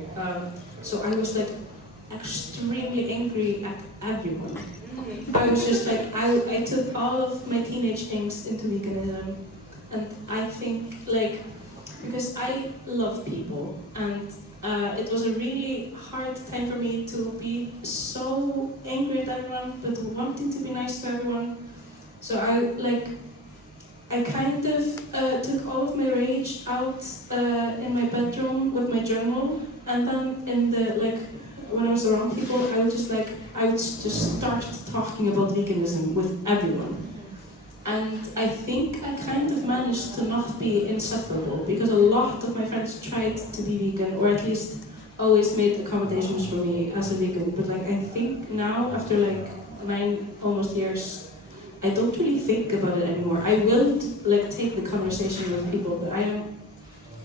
So I was like extremely angry at everyone. I was just like, I took all of my teenage angst into veganism, and I think because I love people, and it was a really hard time for me to be so angry at everyone, but wanting to be nice to everyone. So I kind of took all of my rage out in my bedroom with my journal, and then when I was around people, I would just start talking about veganism with everyone. And I think I kind of managed to not be insufferable, because a lot of my friends tried to be vegan, or at least always made accommodations for me as a vegan. But I think now, after 9 almost years, I don't really think about it anymore. I will take the conversation with people, but I am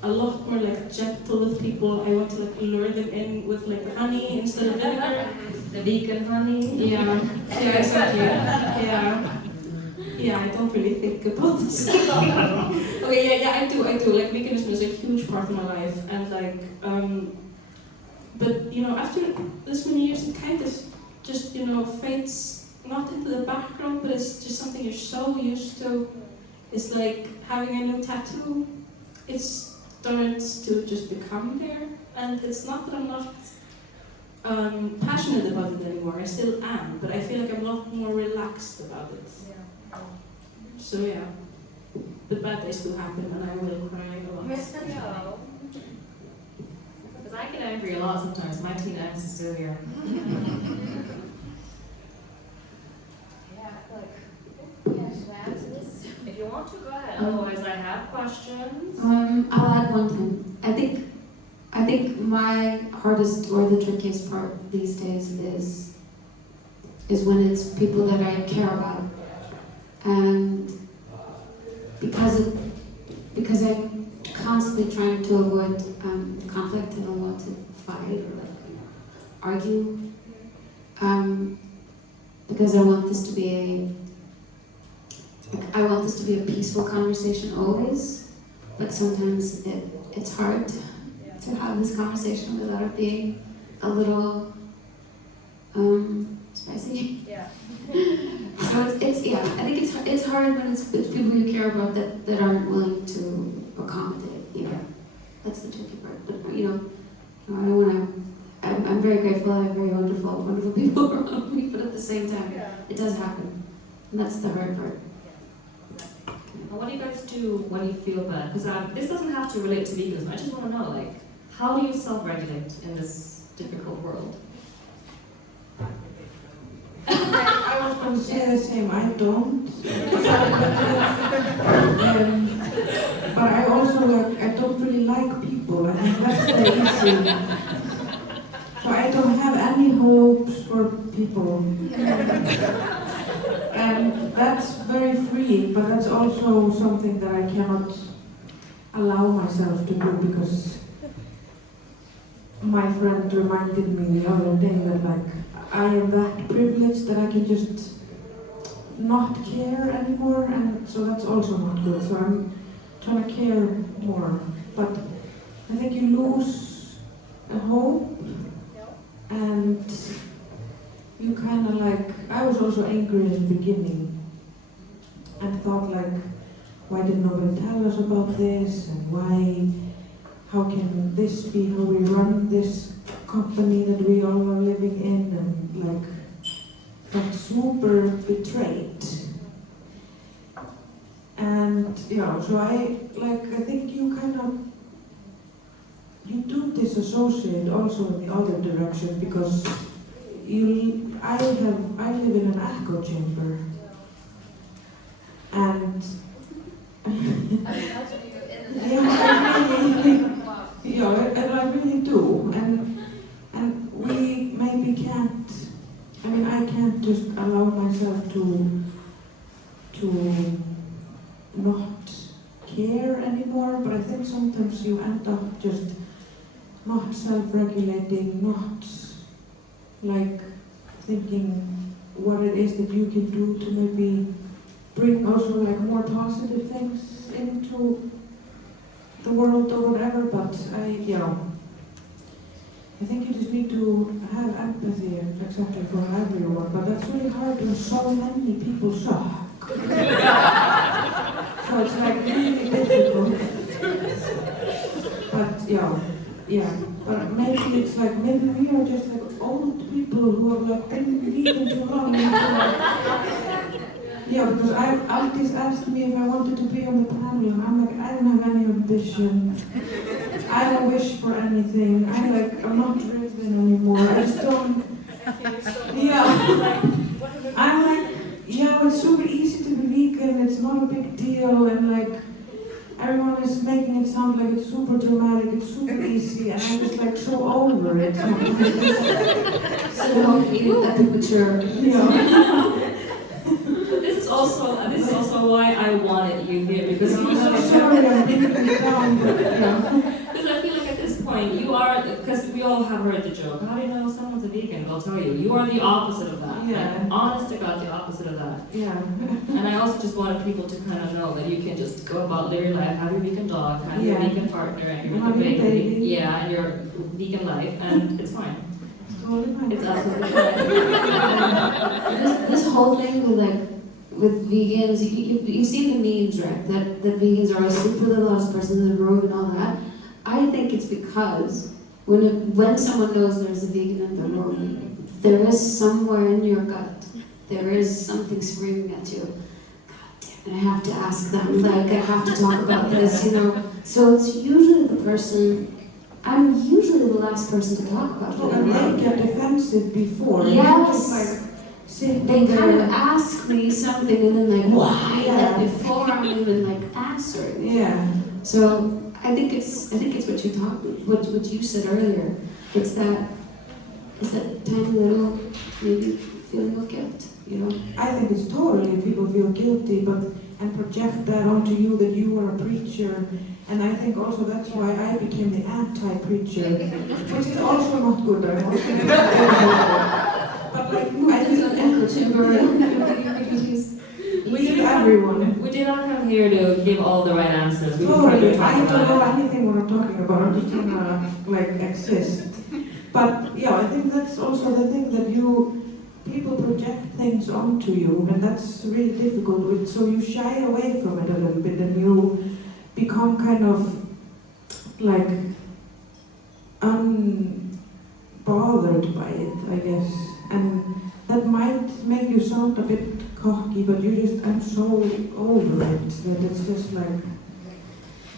a lot more gentle with people. I want to lure them in with honey instead of vinegar. The vegan honey? Yeah, exactly. Yeah, I don't really think about this. Okay, I do. Veganism is a huge part of my life, and but after this many years, it kind of just fades not into the background, but it's just something you're so used to. It's like having a new tattoo. It starts to just become there, and it's not that I'm not passionate about it anymore. I still am, but I feel like I'm a lot more relaxed about it. So yeah, the bad days do happen and I will cry a lot. Because I get angry a lot sometimes. My teen angst is still here. Should I add to this? If you want to, go ahead. Otherwise, I have questions. I'll add one thing. I think my hardest or the trickiest part these days is when it's people that I care about, and because I'm constantly trying to avoid conflict. I don't want to fight or argue, because I want this to be a peaceful conversation always, but sometimes it's hard to have this conversation without it being a little spicy. Yeah. So it's I think it's hard when it's people you care about that aren't willing to accommodate. That's the tricky part. But I don't want to. I'm very grateful. I have very wonderful people around me. But at the same time, it does happen, and that's the hard part. And what do you guys do when you feel bad? Because this doesn't have to relate to veganism. I just want to know, how do you self-regulate in this difficult world? I was going to say the same. I don't. But I also I don't really like people. I think that's the issue. So I don't have any hopes for people. And that's very freeing, but that's also something that I cannot allow myself to do, because my friend reminded me the other day that I am that privileged that I can just not care anymore, and so that's also not good. So I'm trying to care more, but I think you lose a hope, and you kind of I was also angry at the beginning and thought why did nobody tell us about this, and how can this be how we run this company that we all are living in, and felt super betrayed. And so I think you do disassociate also in the other direction, because I live in an echo chamber, and and I really do, and we maybe can't. I can't just allow myself to not care anymore. But I think sometimes you end up just not self-regulating, not thinking what it is that you can do to maybe bring also more positive things into the world or whatever. But I think you just need to have empathy exactly for everyone, but that's really hard when so many people suck. So it's really difficult. But but maybe it's maybe we are just old people who have been vegan too long. Because Aldís asked me if I wanted to be on the panel, and I'm I don't have any ambition. I don't wish for anything. I'm not driven anymore. I just don't. I'm it's super easy to be vegan. It's not a big deal, and everyone is making it sound like it's super dramatic. It's super easy, and I'm just so over it. So eating that picture. This is also why I wanted you here, because you have sorry, I'm bringing it down, but Because I feel at this point you are, because we all have heard the joke, how do you know someone's a vegan? I'll tell you, you are the opposite of that. Yeah. Honest to God, the opposite of that. Yeah. And I also just wanted people to kind of know that you can just go about living your life, have your vegan dog, have your vegan partner, and your vegan baby. Yeah, and your vegan life, and it's fine. It's absolutely fine. This whole thing with vegans, you've seen the memes, right? That vegans are super the last person in the room and all that. I think it's because when someone knows there's a vegan in the room, there is somewhere in your gut, there is something screaming at you, God damn and I have to ask them, like, I have to talk about this, you know. So it's usually the person, I'm usually the last person to talk about it. And they get defensive before. Yes. Like, sitting They kind there. of ask me something and then like, why? Yeah. Like before I'm even like answering. Yeah. So I think it's what you said earlier. It's that tiny little maybe feeling of guilt, you know. I think it's totally people feel guilty, and project that onto you that you are a preacher. And I think also that's why I became the anti-preacher, which is also not good. I want to but like, I It's an echo chamber. we did everyone. We did not come here to give all the right answers. We were Totally. trying to I talk don't know about it. anything what I'm talking about. I'm just gonna like exist. But yeah, I think that's also the thing that people project things onto you, and that's really difficult. So you shy away from it a little bit, and you become kind of like unbothered by it, I guess. And that might make you sound a bit cocky, but I'm so over it that it's just like,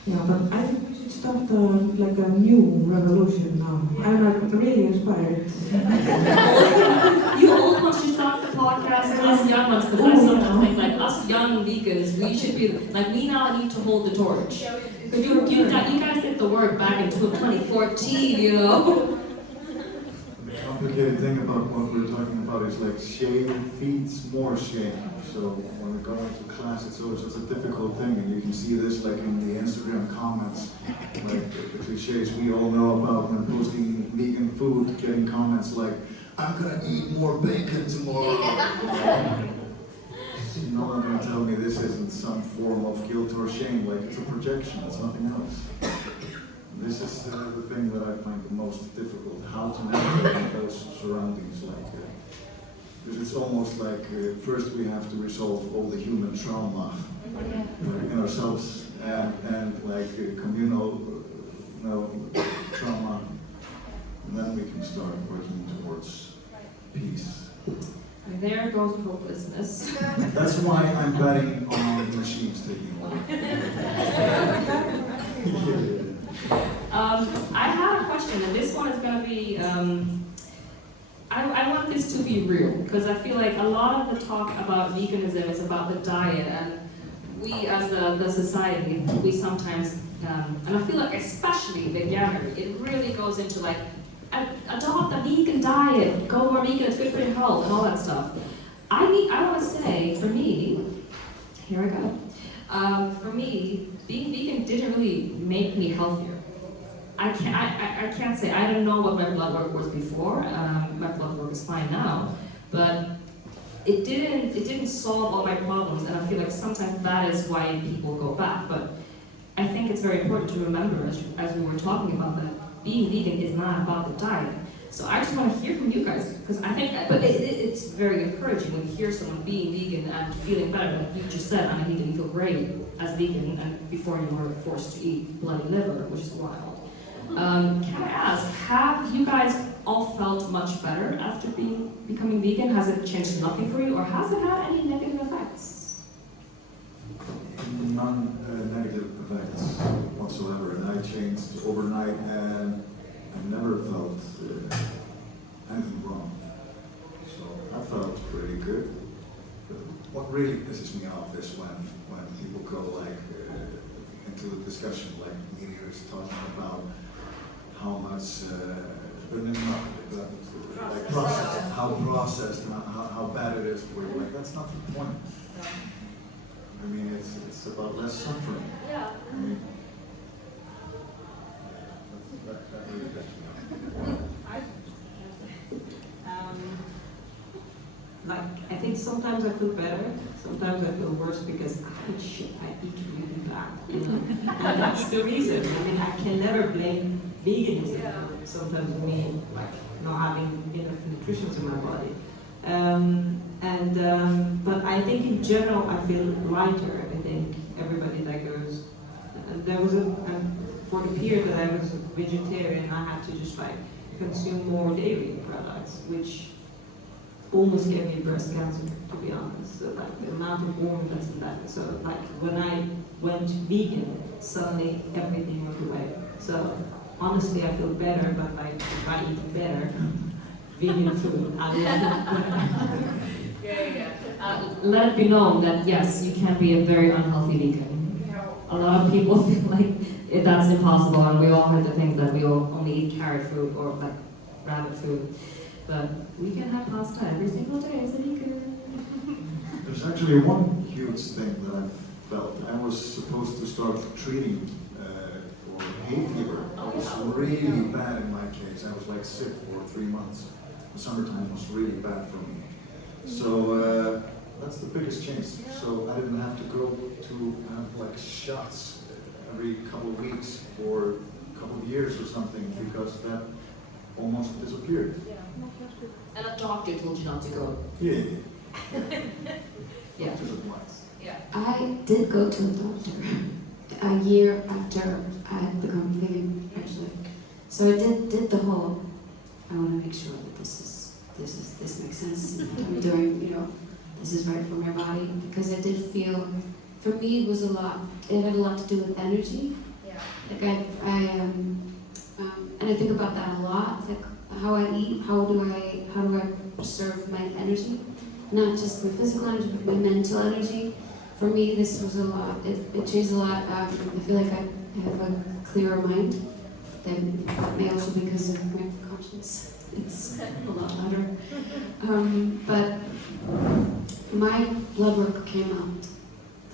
yeah. But I think we should start a new revolution now. I'm like really inspired. You old ones should start the podcast, and us young ones, because I sometimes think like us young vegans, we should be like we now need to hold the torch. Because you guys did the work back in 2014, you know. The complicated thing about what we're talking about is like shame feeds more shame. So when we go into class, it's always a difficult thing, and you can see this like in the Instagram comments, like the cliches we all know about when posting vegan food, getting comments like, "I'm gonna eat more bacon tomorrow." No one gonna tell me this isn't some form of guilt or shame. Like it's a projection. It's nothing else. This is the thing that I find the most difficult, how to navigate those surroundings. Like, because it's almost like first we have to resolve all the human trauma in ourselves and like communal trauma, and then we can start working towards peace. And there goes hopelessness. That's why I'm betting on the machines taking over. I have a question, and this one is going to be, I want this to be real, because I feel like a lot of the talk about veganism is about the diet, and we as the society, we sometimes, and I feel like especially veganuary, it really goes into like, adopt a vegan diet, go more vegan, it's good for your health, and all that stuff. I want to say, for me, here I go. For me, being vegan didn't really make me healthier. I can't say, I don't know what my blood work was before. My blood work is fine now, but it didn't solve all my problems, and I feel like sometimes that is why people go back. But I think it's very important to remember, as we were talking about, that being vegan is not about the diet. So I just want to hear from you guys, because I think, but it's very encouraging when you hear someone being vegan and feeling better. Like you just said, Anahita, you feel great as vegan, and before you were forced to eat bloody liver, which is wild. Can I ask, have you guys all felt much better after becoming vegan? Has it changed nothing for you, or has it had any negative effects? None negative effects whatsoever, and I changed overnight, and I never felt anything wrong. So I felt really good. But what really pisses me off is when people go like into the discussion, like media is talking about how much like processed, how processed, and how bad it is for you. Like that's not the point. I mean, it's about less suffering. Yeah. I mean, that really pisses me off. Like, I think sometimes I feel better, sometimes I feel worse because I eat really bad, you know? And that's the reason. I mean, I can never blame veganism. Sometimes me, like, not having enough nutrition in my body. But I think in general I feel lighter. I think everybody that goes, and there was for the period that I was vegetarian, I had to just like consume more dairy products, which almost gave me breast cancer, to be honest. So like the amount of hormones and that. So like when I went vegan, suddenly everything went away. So honestly, I feel better, but like if I eat better vegan food, I will feel better. Let it be known that yes, you can be a very unhealthy vegan. A lot of people feel like that's impossible, and we all heard the things that we all only eat carrot food or like rabbit food. But we can have pasta every single day as a vegan. There's actually one huge thing that I felt. I was supposed to start treating for hay fever. It was really bad in my case. I was like sick for 3 months. The summertime was really bad for me. So that's the biggest change. So I didn't have to go to have like shots every couple of weeks for a couple of years or something, because that almost disappeared. And a doctor told you not to go. Yeah. Yeah. Doctor's advice. I did go to a doctor a year after I had become vegan, actually. So I did the whole, I want to make sure that this makes sense. I'm doing, this is right for my body, because I did feel, for me it was a lot. It had a lot to do with energy. Like and I think about that a lot. Like how I eat, how do I preserve my energy, not just my physical energy, but my mental energy. For me, this was a lot. It changed a lot. I feel like I have a clearer mind. That may also be because of my conscience. It's a lot louder. But my blood work came out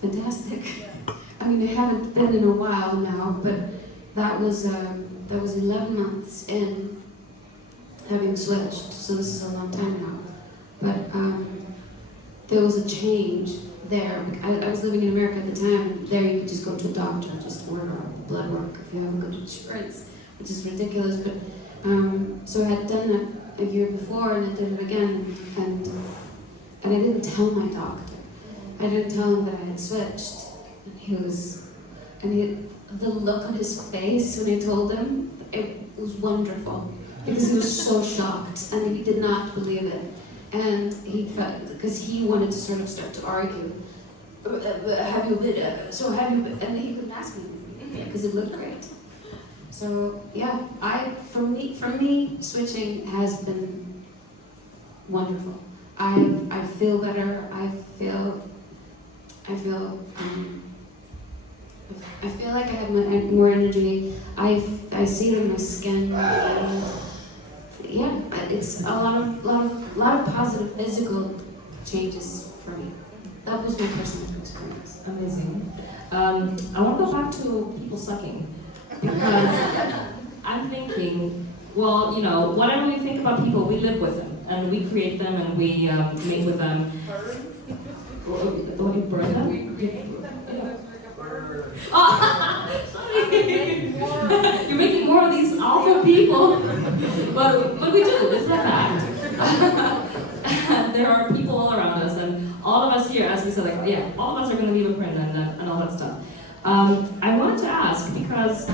fantastic. I mean, I haven't been in a while now, but that was 11 months in having switched. So this is a long time now. But there was a change there. I was living in America at the time. There you could just go to a doctor, just order blood work if you have a good insurance, which is ridiculous. But so I had done that a year before, and I did it again, and I didn't tell my doctor. I didn't tell him that I had switched. And the look on his face when I told him, it was wonderful, because he was so shocked and he did not believe it. And he felt, because he wanted to sort of start to argue, have you been, and he couldn't ask me, because it looked great. So yeah, for me, switching has been wonderful. I feel better. I feel like I have more energy. I see it in my skin, and yeah, it's a lot of positive physical changes for me. That was my personal experience. Amazing. I want to go back to people sucking, because I'm thinking, well, whatever we think about people, we live with them, and we create them, and we mate with them. What do you burn them? Oh, sorry. You're making more of these awful people, but we do. It's a fact. There are people all around us, and all of us here, as we said, all of us are going to leave a print and all that stuff. I wanted to ask, because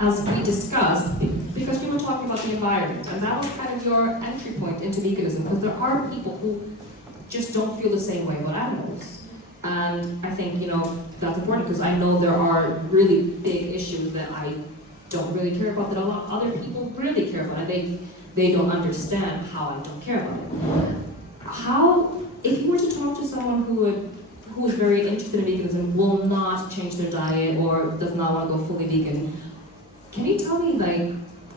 as we discussed, because we were talking about the environment, and that was kind of your entry point into veganism, because there are people who just don't feel the same way about animals. And I think, that's important, because I know there are really big issues that I don't really care about, that a lot of other people really care about, and they don't understand how I don't care about it. How, if you were to talk to someone who is very interested in veganism, will not change their diet, or does not want to go fully vegan, can you tell me,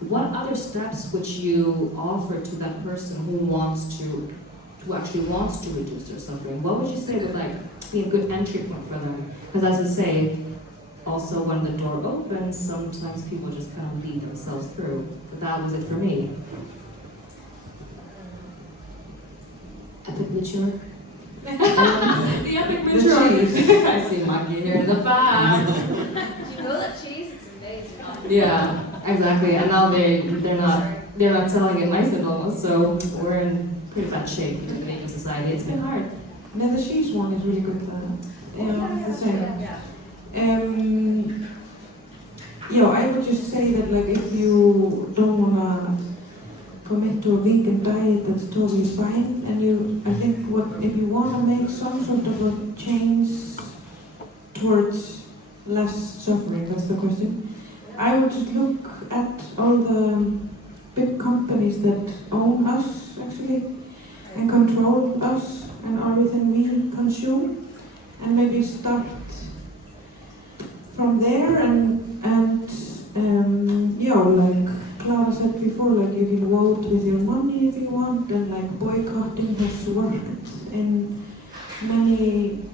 what other steps would you offer to that person who actually wants to reduce their suffering? What would you say would be a good entry point for them? Because as I say, also when the door opens, sometimes people just kind of lead themselves through. But that was it for me. Epic mature. The epic maturity. I see Mikey here in the back. You know that cheese is amazing. Yeah, exactly. And now they're not selling it nice almost, so we're in pretty bad shape in the vegan society. It's been hard. No, the cheese one is really good. The same. I would just say that if you don't wanna commit into a vegan diet, that's totally fine. And I think if you want to make some sort of a change towards less suffering, that's the question. I would just look at all the big companies that own us, actually, and control us and everything we consume, and maybe start from there and like Klara said before, like you can vote with your money if you want, and like boycotting has worked in many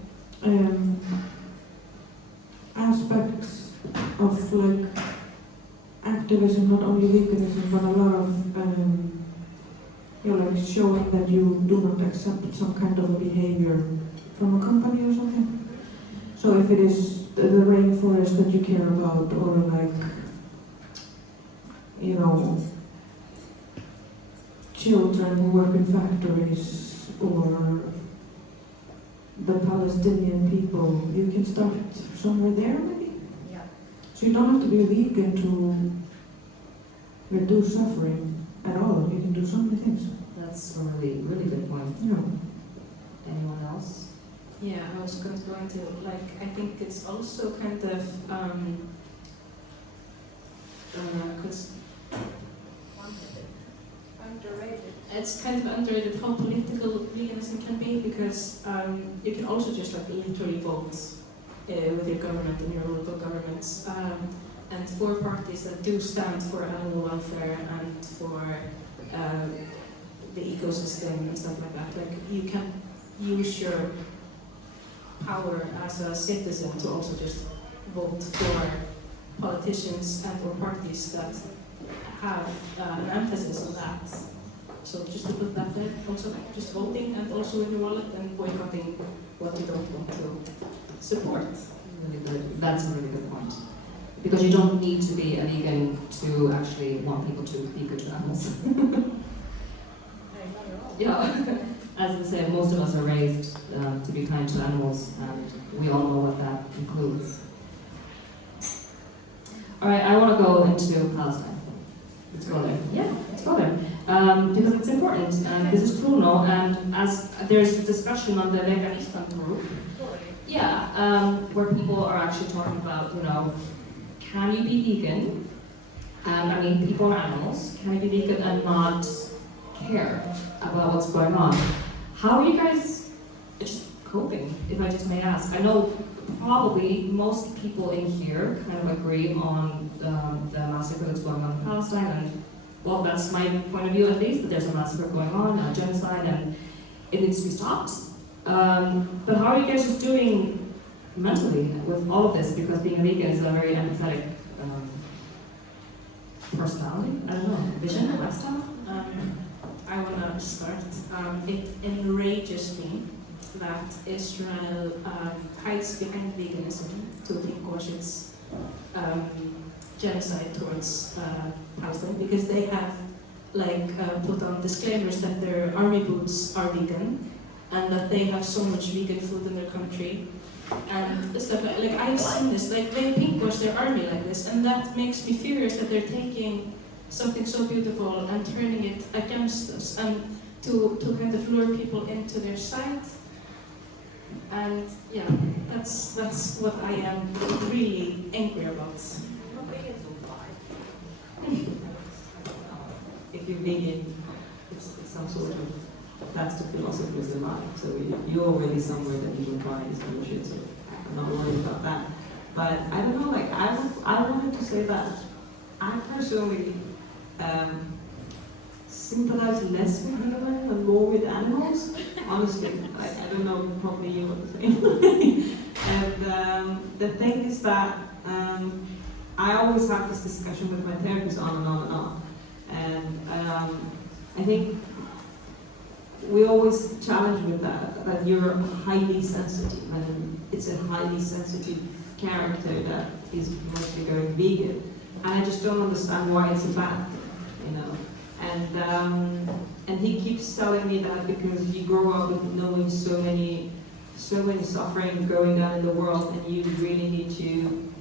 aspects of like activism, not only veganism, but a lot of like showing that you do not accept some kind of a behavior from a company or something. So if it is the rainforest that you care about, or like, children who work in factories, or the Palestinian people, you can start somewhere there maybe? Yeah. So you don't have to be a vegan to reduce suffering at all. You can do so many things. That's a really, really good point. Yeah. Anyone else? Yeah, I was going to go into, I think it's also kind of, because Underrated. it's kind of underrated how political veganism can be, because you can also just literally vote with your government and your local governments, and for parties that do stand for animal welfare and for the ecosystem and stuff like that. Like, you can use your power as a citizen to also just vote for politicians and or parties that have an emphasis on that. So just to put that there, also just voting, and also in your wallet, and boycotting what you don't want to support. Really good. That's a really good point. Because you don't need to be a vegan to actually want people to be good to animals. Yeah. As I say, most of us are raised to be kind to animals, and we all know what that includes. All right, I want to go into Palestine. Let's go there. Yeah, let's go there. Because it's important. This is Trúnó, and as there's discussion on the Veganúar group, where people are actually talking about, can you be vegan? And people are animals. Can you be vegan and not care about what's going on? How are you guys just coping, if I just may ask? I know probably most people in here kind of agree on the massacre that's going on in Palestine, and well, that's my point of view at least, that there's a massacre going on, a genocide, and it needs to be stopped. But how are you guys just doing mentally with all of this? Because being a vegan is a very empathetic personality, I don't know, vision, lifestyle? I want to start. It enrages me that Israel hides behind veganism to whitewash its genocide towards Palestine, because they have put on disclaimers that their army boots are vegan, and that they have so much vegan food in their country, and stuff like I've seen this, they pinkwash their army like this, and that makes me furious that they're taking something so beautiful and turning it against us, and to kind of lure people into their side. And yeah, that's what I am really angry about. If you're vegan, it's some sort of, that's the philosophy of the life. So you're already somewhere that you can find this kind of shit, so I'm not worried about that. But I don't know, I wanted to say that I personally sympathize less with humans and more with animals. Honestly, I don't know probably you what to say. And the thing is that I always have this discussion with my therapist on and on and on. And I think we always challenge with that you're highly sensitive, and it's a highly sensitive character that is mostly going vegan. And I just don't understand why it's a bad thing, And he keeps telling me that because he grew up with knowing so many suffering going on in the world, and you really need to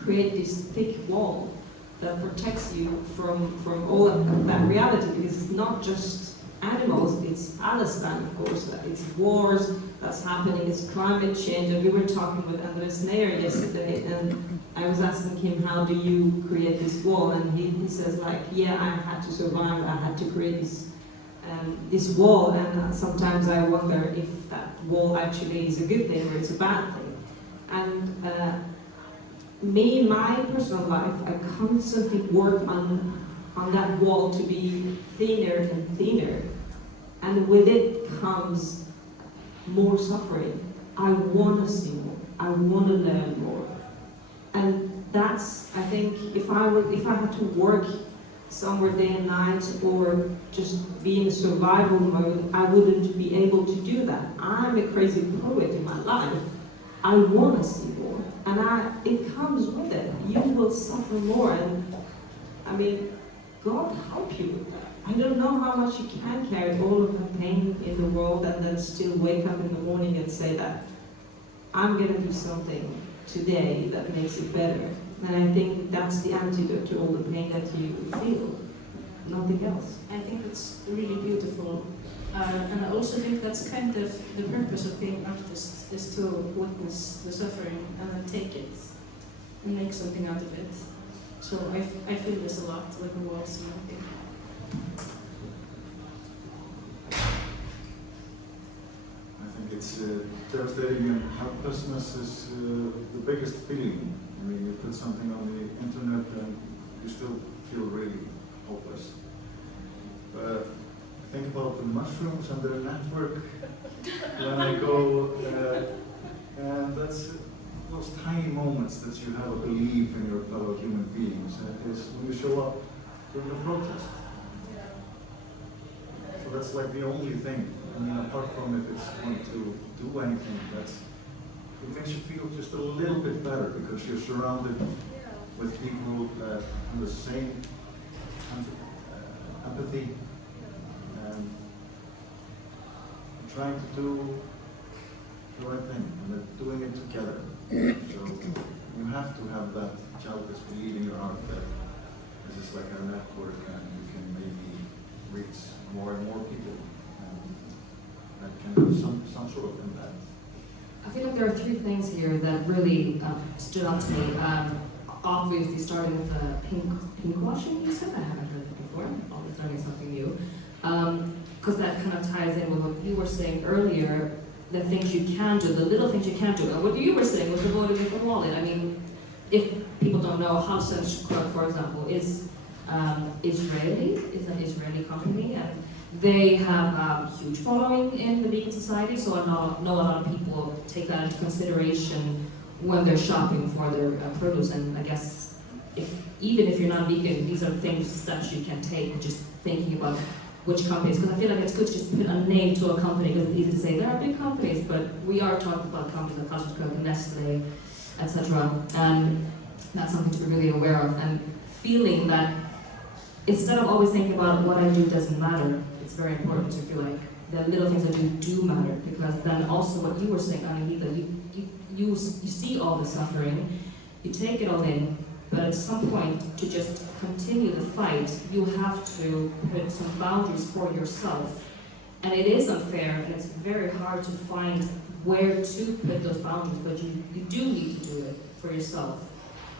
create this thick wall that protects you from all of that reality, because it's not just animals, it's Palestine, of course, it's wars that's happening, it's climate change, and we were talking with Andres Neyer yesterday, and I was asking him, how do you create this wall? And he says, like, yeah, I had to survive, I had to create this wall, and sometimes I wonder if that wall actually is a good thing or it's a bad thing. And me, in my personal life, I constantly work on that wall to be thinner and thinner, and with it comes more suffering. I want to see more, I want to learn more. And that's, I think, if I had to work somewhere day and night or just be in a survival mode, I wouldn't be able to do that. I'm a crazy poet in my life. I want to see more, and it comes with it. You will suffer more, and I mean, God help you with that. I don't know how much you can carry all of the pain in the world and then still wake up in the morning and say that I'm going to do something today that makes it better. And I think that's the antidote to all the pain that you feel, nothing else. I think it's really beautiful. And I also think that's kind of the purpose of being an artist, is to witness the suffering and then take it and make something out of it. So I feel this a lot with the walls and everything. I think it's devastating, and helplessness is the biggest feeling. I mean, you put something on the internet and you still feel really hopeless. But think about the mushrooms and their network when I go, and that's those tiny moments that you have a belief in your fellow human beings. It's when you show up during a protest. So that's like the only thing. I mean, apart from if it's going to do anything, it makes you feel just a little bit better because you're surrounded with people that have the same empathy. Trying to do the right thing, and they're doing it together. So you have to have that childless belief in your heart that this is like a network and you can maybe reach more and more people, and that can have some sort of impact. I feel like there are three things here that really stood out to me. Obviously, starting with the pink washing, you said I haven't heard it before. Always learning something new. Because that kind of ties in with what you were saying earlier, the things you can do, the little things you can do. And what you were saying with the voting with the wallet. I mean, if people don't know, Hunds&barnafaðir, for example, is Israeli, is an Israeli company, and they have a huge following in the vegan society, so I know a lot of people take that into consideration when they're shopping for their produce. And I guess even if you're not vegan, these are steps you can take, just thinking about which companies, because I feel like it's good to just put a name to a company, because it's easy to say there are big companies, but we are talking about companies like Hjördís, Nestle, etc. And that's something to be really aware of, and feeling that instead of always thinking about what I do doesn't matter, it's very important to feel like the little things I do matter, because then also what you were saying, Anahita, you see all the suffering, you take it all in, but at some point, to just continue the fight, you have to put some boundaries for yourself. And it is unfair, and it's very hard to find where to put those boundaries, but you do need to do it for yourself.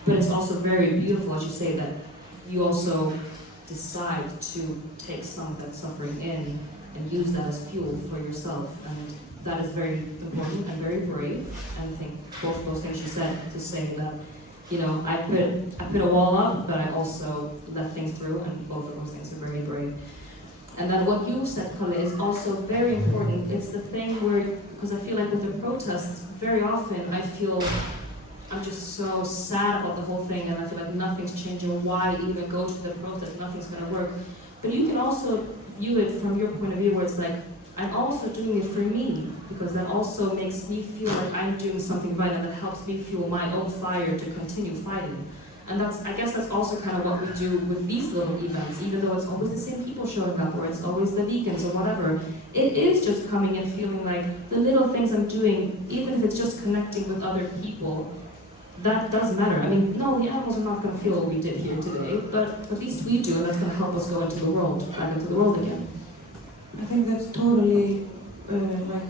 But it's also very beautiful, as you say, that you also decide to take some of that suffering in and use that as fuel for yourself. And that is very important and very brave. And I think both of those things you said, to say that, you know, I put a wall up, but I also let things through, and both of those things are very brave. And then what you said, Klara, is also very important. It's the thing where, because I feel like with the protests, very often I feel I'm just so sad about the whole thing, and I feel like nothing's changing. Why even go to the protest? Nothing's going to work. But you can also view it from your point of view, where it's like, I'm also doing it for me, because that also makes me feel like I'm doing something right, and that helps me fuel my own fire to continue fighting. And I guess that's also kind of what we do with these little events, even though it's always the same people showing up, or it's always the vegans or whatever. It is just coming and feeling like the little things I'm doing, even if it's just connecting with other people, that does matter. I mean, no, the animals are not going to feel what we did here today, but at least we do, and that's going to help us go into the world, back into the world again. I think that's totally like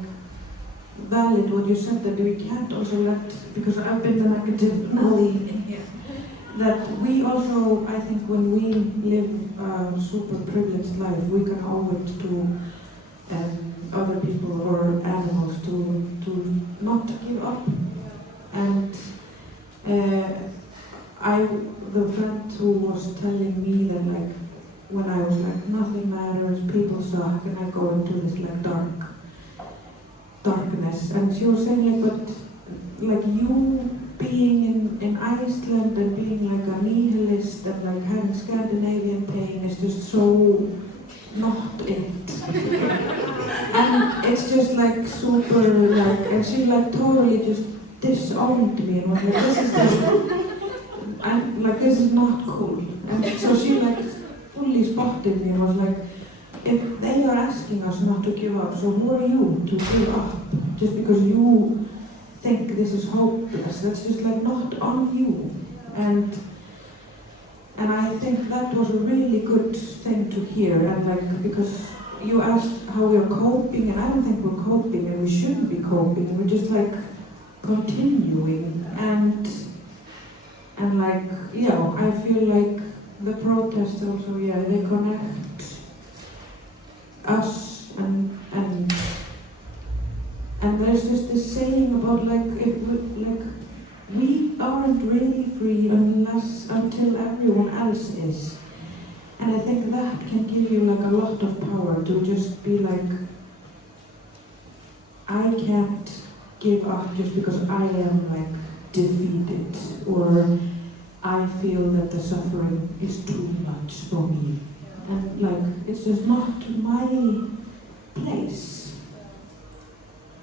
valid what you said, that we can't also let, because I've been the negative Nelly in here, that we also, I think when we live a super privileged life, we can owe it to other people or animals to not give up. And the friend who was telling me that, like, when I was like, nothing matters, people suck, and I go into this like darkness, and she was saying like, but like you being in Iceland and being like a nihilist and like having Scandinavian pain is just so not it. And it's just like super like, and she like totally just disowned me and was like, this is I'm like, this is not cool. And so she like fully spotted me and was like, if they are asking us not to give up, so who are you to give up? Just because you think this is hopeless, that's just like not on you. And I think that was a really good thing to hear, and like, because you asked how we're coping, and I don't think we're coping, and we shouldn't be coping, we're just like continuing, and like, yeah, I feel like the protests also, yeah, they connect us, and there's just this saying about like, we aren't really free until everyone else is. And I think that can give you like a lot of power to just be like, I can't give up just because I am like defeated, or I feel that the suffering is too much for me. And like, it's just not my place.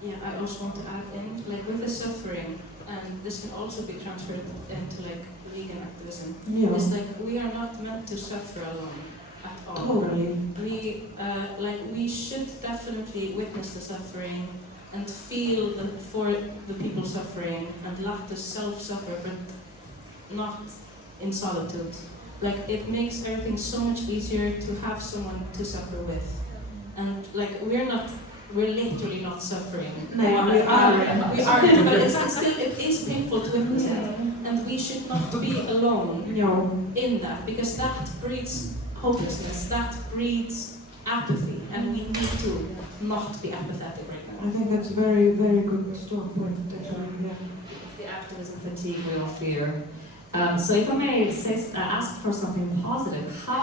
Yeah, I also want to add in, like with the suffering, and this can also be transferred into like vegan activism. Yeah. It's like we are not meant to suffer alone at all. Totally. We should definitely witness the suffering and feel for the people suffering and let the self suffer, but not in solitude. Like, it makes everything so much easier to have someone to suffer with. And like, we're literally not suffering. No, we are, but it is painful to witness it. And we should not be alone in that, because that breeds hopelessness, that breeds apathy, and we need to not be apathetic right now. I think that's a very, very good strong point, actually, yeah. The activism fatigue we all fear. So if I may ask for something positive, how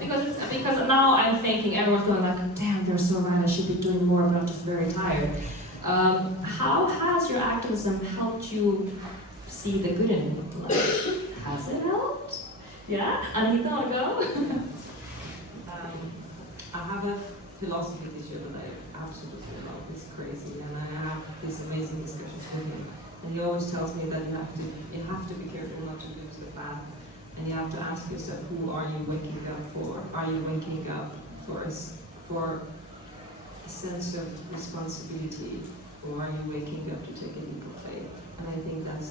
because now I'm thinking everyone's going like, damn, they're so right, I should be doing more, but I'm just very tired. How has your activism helped you see the good in life? Has it helped? Yeah? Anahita, I'll go. I have a philosophy teacher that I absolutely love. It's crazy, and I have these amazing discussions with him. And he always tells me that you have to be careful not to lose the path, and you have to ask yourself, who are you waking up for? Are you waking up for a sense of responsibility, or are you waking up to take a leap of faith? And I think that's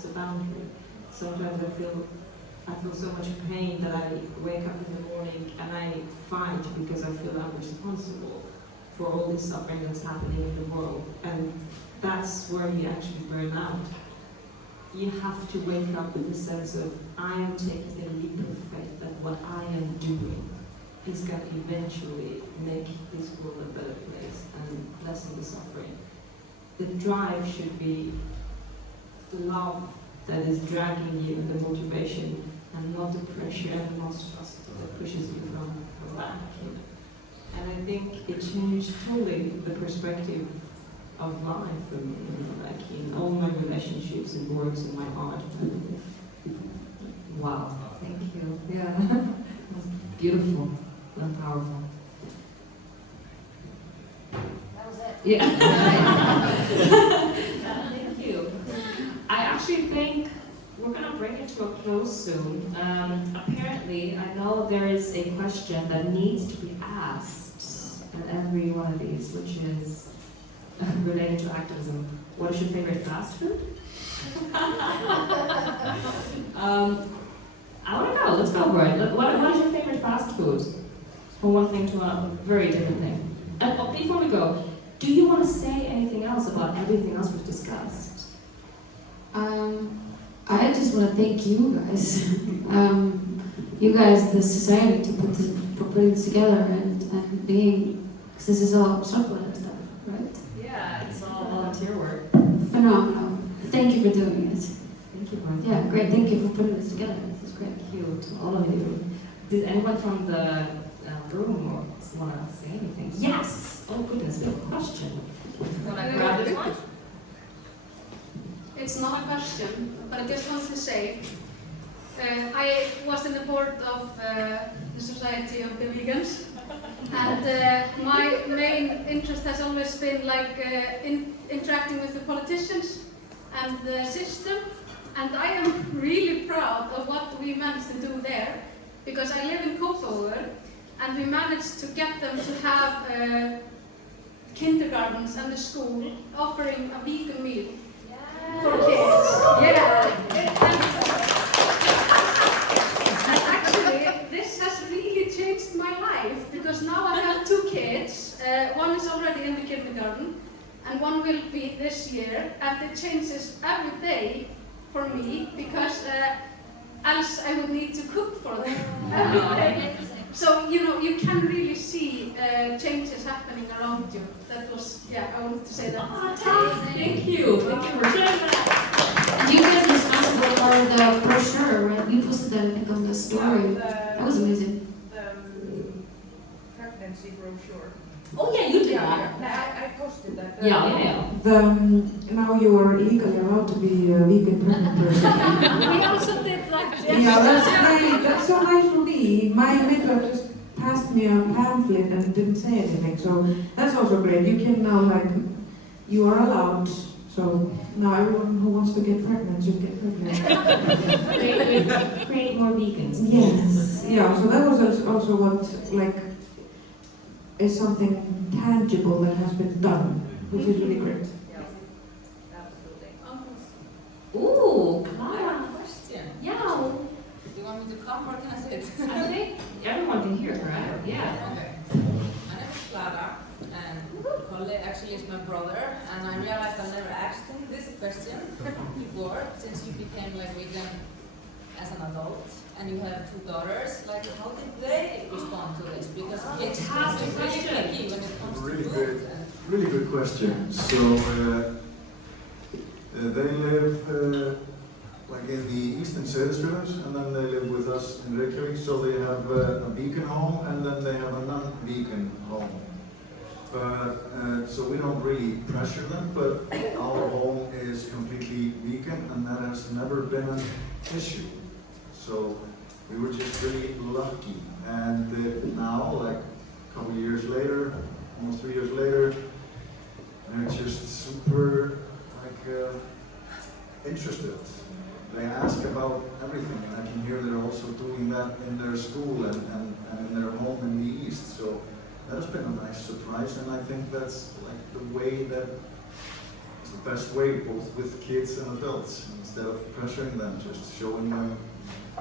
the boundary. Sometimes I feel so much pain that I wake up in the morning and I fight because I feel I'm responsible for all this suffering that's happening in the world. And that's where you actually burn out. You have to wake up with the sense of, I am taking a leap of faith that what I am doing is going to eventually make this world a better place and lessen the suffering. The drive should be the love that is dragging you, the motivation, and not the pressure and monstrosity that pushes you from back. And I think it changed totally the perspective of life for me, like in all my relationships and works and my art. Wow, thank you. Yeah, that's beautiful and powerful. That was it. Yeah. Thank you. I actually think we're going to bring it to a close soon. Apparently, I know there is a question that needs to be asked at every one of these, which is related to activism. What is your favorite fast food? I don't know, let's go for it. What is your favorite fast food? From one thing to a very different thing. And before we go, do you want to say anything else about everything else we've discussed? I just want to thank you guys. You guys, the society, for putting this together and being, because this is all and stuff, right? Yeah, it's all volunteer work. Phenomenal. Thank you for doing it. Thank you, Martha. Yeah, great. Thank you for putting this together. This is great. Thank you to all of you. Did anyone from the room want to say anything? Yes! Oh goodness, we have a question. Want to grab this one? It's not a question, but I just want to say, I was in the board of the Society of the Vegans, and my main interest has always been like interacting with the politicians and the system, and I am really proud of what we managed to do there, because I live in Kópavogur, and we managed to get them to have kindergartens and the school offering a vegan meal for kids. Yeah. And actually, this has really changed my life, because now I have 2 kids. One is already in the kindergarten, and one will be this year, and it changes every day for me, because else I would need to cook for them every day. So, you know, you can really see changes happening around you. That was, yeah, I wanted to say that. Thank you. Thank you for sharing that. And you guys are responsible for the brochure, right? You posted that, I think, on the story. That was amazing. The pregnancy brochure. Oh yeah, you did Yeah, that. I posted that. Yeah. Now you are legally allowed to be a vegan pregnant person. We also did like this. Yeah, that's great. That's so nice for me. My midwife just passed me a pamphlet and didn't say anything, so that's also great. You can now, like, you are allowed. So now everyone who wants to get pregnant should get pregnant. Create more vegans. Yes. Yeah. So that was also what, like, is something tangible that has been done, which is really great. Yes, absolutely. Ooh, I Klara. have a question. Yeah. Do you want me to come or can I sit? I think everyone can hear, right? Yeah. Okay. My name is Klara, and Kolbeinn actually is my brother, and I realized I never asked him this question before, since you became like vegan as an adult, and you have 2 daughters. Like, how did they respond to this? Because kids are really picky when it comes to food. Really good question. So they live like in the eastern Seyðisfjörður, and then they live with us in Reykjavík. So they have a vegan home, and then they have a non-vegan home. But so we don't really pressure them, but our home is completely vegan, and that has never been an issue. So we were just really lucky. And now, like a couple years later, almost 3 years later, they're just super like interested. They ask about everything, and I can hear they're also doing that in their school and in their home in the East. So that has been a nice surprise, and I think that's like the way that it's the best way, both with kids and adults. Instead of pressuring them, just showing them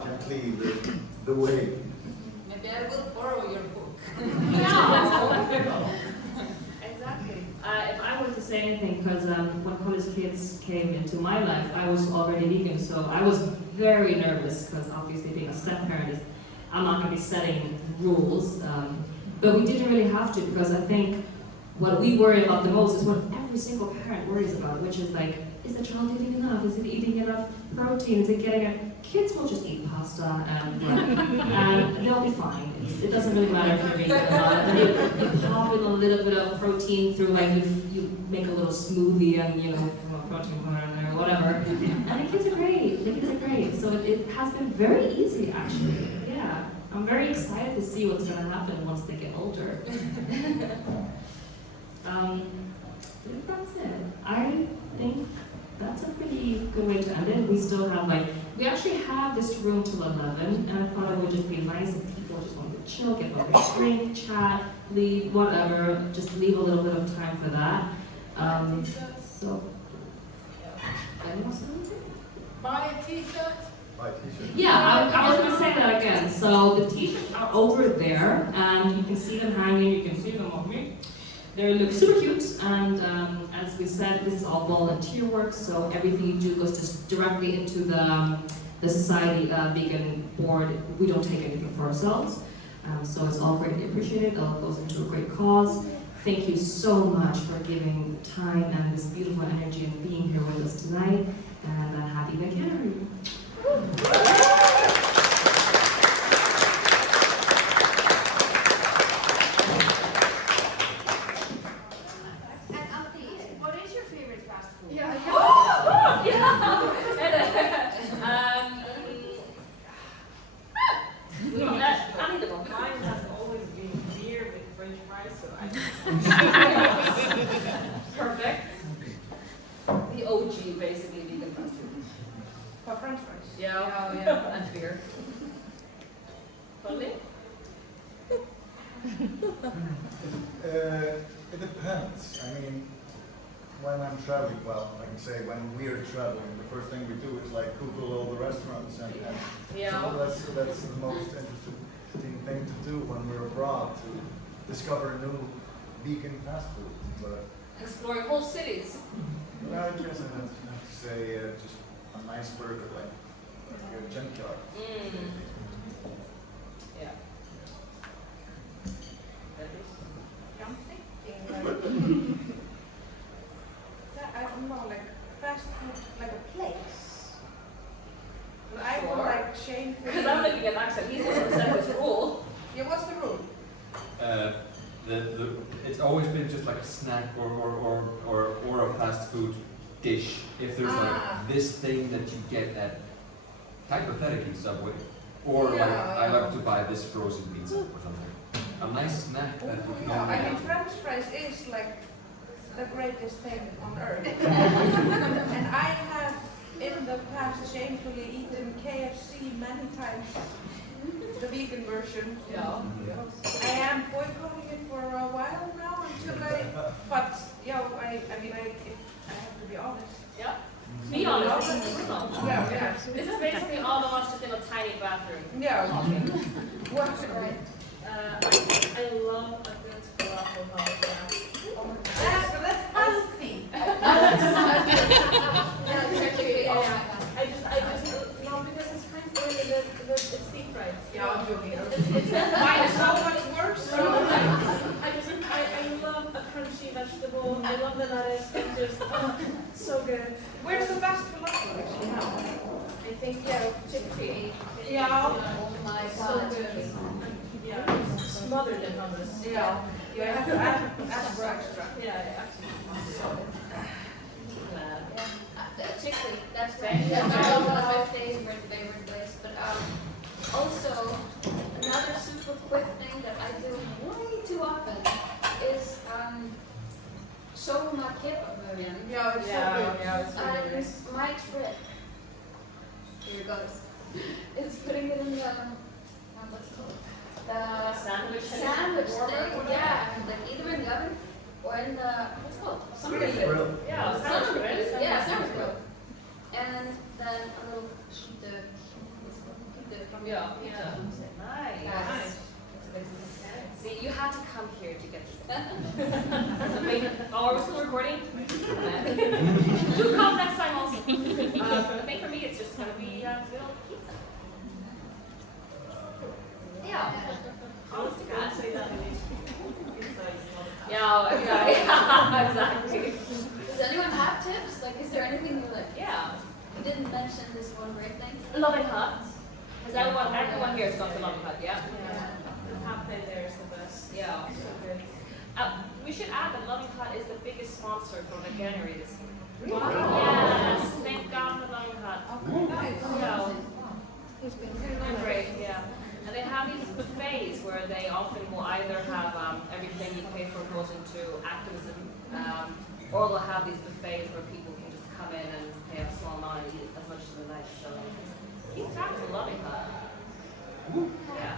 gently the way. Maybe I will borrow your book. Yeah. Exactly. If I were to say anything, because when college kids came into my life, I was already vegan, so I was very nervous, because obviously being a step-parent is, I'm not going to be setting rules, but we didn't really have to, because I think what we worry about the most is what every single parent worries about, which is like, is the child eating enough? Is it eating enough protein? Is it getting a... Kids will just eat pasta and bread, and they'll be fine. It doesn't really matter if you're vegan or not. And you pop in a little bit of protein through, like, you make a little smoothie and, you know, protein powder in there or whatever. And the kids are great. The kids are great. So it has been very easy, actually. Yeah. I'm very excited to see what's going to happen once they get older. I think that's it. I think that's a pretty good way to end it. We still have, like, we actually have this room till 11, and I thought it would just be nice if people just wanted to chill, get a drink, chat, leave, whatever, just leave a little bit of time for that. So, anyone else? Buy a t-shirt. Buy t-shirts. Yeah, I was going to say that again. So the t-shirts are over there, and you can see them hanging. You can see them on me. They look super cute, and as we said, this is all volunteer work. So everything you do goes just directly into the society vegan board. We don't take anything for ourselves, so it's all greatly appreciated. It all goes into a great cause. Thank you so much for giving the time and this beautiful energy and being here with us tonight. And happy veganuary. And Aldís, what is your favorite fast food? Yeah. Mine has always been beer with French fries, so I. Perfect. The OG, basically, vegan fast food. For French fries. Yeah, and beer. Kolbeinn? It depends. I mean, when I'm traveling, well, I can say when we're traveling, the first thing we do is like Google all the restaurants, and so that's the most interesting thing to do when we're abroad, to discover new vegan fast food. But Exploring whole cities. I guess I have to say just a nice burger, like a junkyard. Yeah. I'm thinking like, I don't know, like fast food, like a place. But I would like chain food. Because I'm looking at Axel, he's the one who set this rule. Yeah, what's the rule? It's always been just like a snack or a fast food dish. If there's like this thing that you get at hypothetically Subway, or like I love to buy this frozen pizza or something. A nice snack that you can I mean, French fries is like the greatest thing on earth. And I have in the past shamefully eaten KFC many times. The vegan version. Yeah. I am boycotting it for a while now until but I mean, I have to be honest. Yeah. Be honest, this is Trúnó. Yeah. This is basically all of us just in a tiny bathroom. Yeah. Talking. What's it right? I love a good falafel pasta. That's healthy. I just no, because it's kind of really it's deep fried. Yeah, I'm joking. Mine is so much worse. I love a crunchy vegetable. I love the lettuce. It's just so good. Where's the best falafel actually now? I think chickpea. Yeah. Oh my So god. good. Yeah, smothered in hummus. Yeah. You have to add for extra. Yeah, Chickpea, that's great. That's one of my favorite places. But also, another super quick thing that I do way too often is shawarma kebab början. Yeah, it's so good. Yeah, it's really And my trick, here it goes, is putting it in the, what's it called? The Sandwich thing, yeah, like either in the oven or in the, what's it called? Somebody Grill. Yeah, sandwich grill. Yeah, sandwich grill. And then a little keep the Yeah. Nice. Nice. See, you had to come here to get this. Oh, are we still recording? Do come next time also. I think for me it's just going to be little pizza. Yeah. Honest to God. say that in pizza is not a Yeah, exactly. Does anyone have tips? Like, is there anything you like? Yeah. You didn't mention this one great thing. Loving Hut. Has everyone here has gone to Loving Hut, yeah? Happy there is the best. Yeah. So good. We should add that Loving Hut is the biggest sponsor for Veganuary this year. Wow. Yes, thank God for Loving Hut. Nice. Yeah. They're great, yeah. And they have these buffets where they often will either have everything you pay for goes into activism, or they'll have these buffets where people can just come in and pay a small amount and eat as much as they like. So keep track of Loving Hut. Yeah.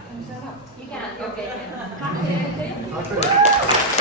You can. Okay. Okay.